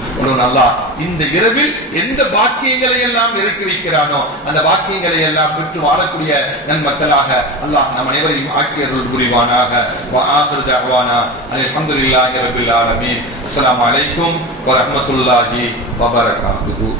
அல்லாஹ் இந்த இரவில் எந்த பாக்கியங்களை எல்லாம் இறக்கி வைக்கிறானோ அந்த பாக்கியங்களை எல்லாம் பெற்று வாழக்கூடிய நன்மக்களாக அல்லாஹ் நம் அனைவரையும் ஆக்கி அருள் புரிவானாக. வ ஆகிரு தஅவானா அல்ஹம்துலில்லாஹி ரப்பில் ஆலமீன். அஸ்ஸலாமு அலைக்கும் வ ரஹ்மத்துல்லாஹி வ பரகாத்துஹு.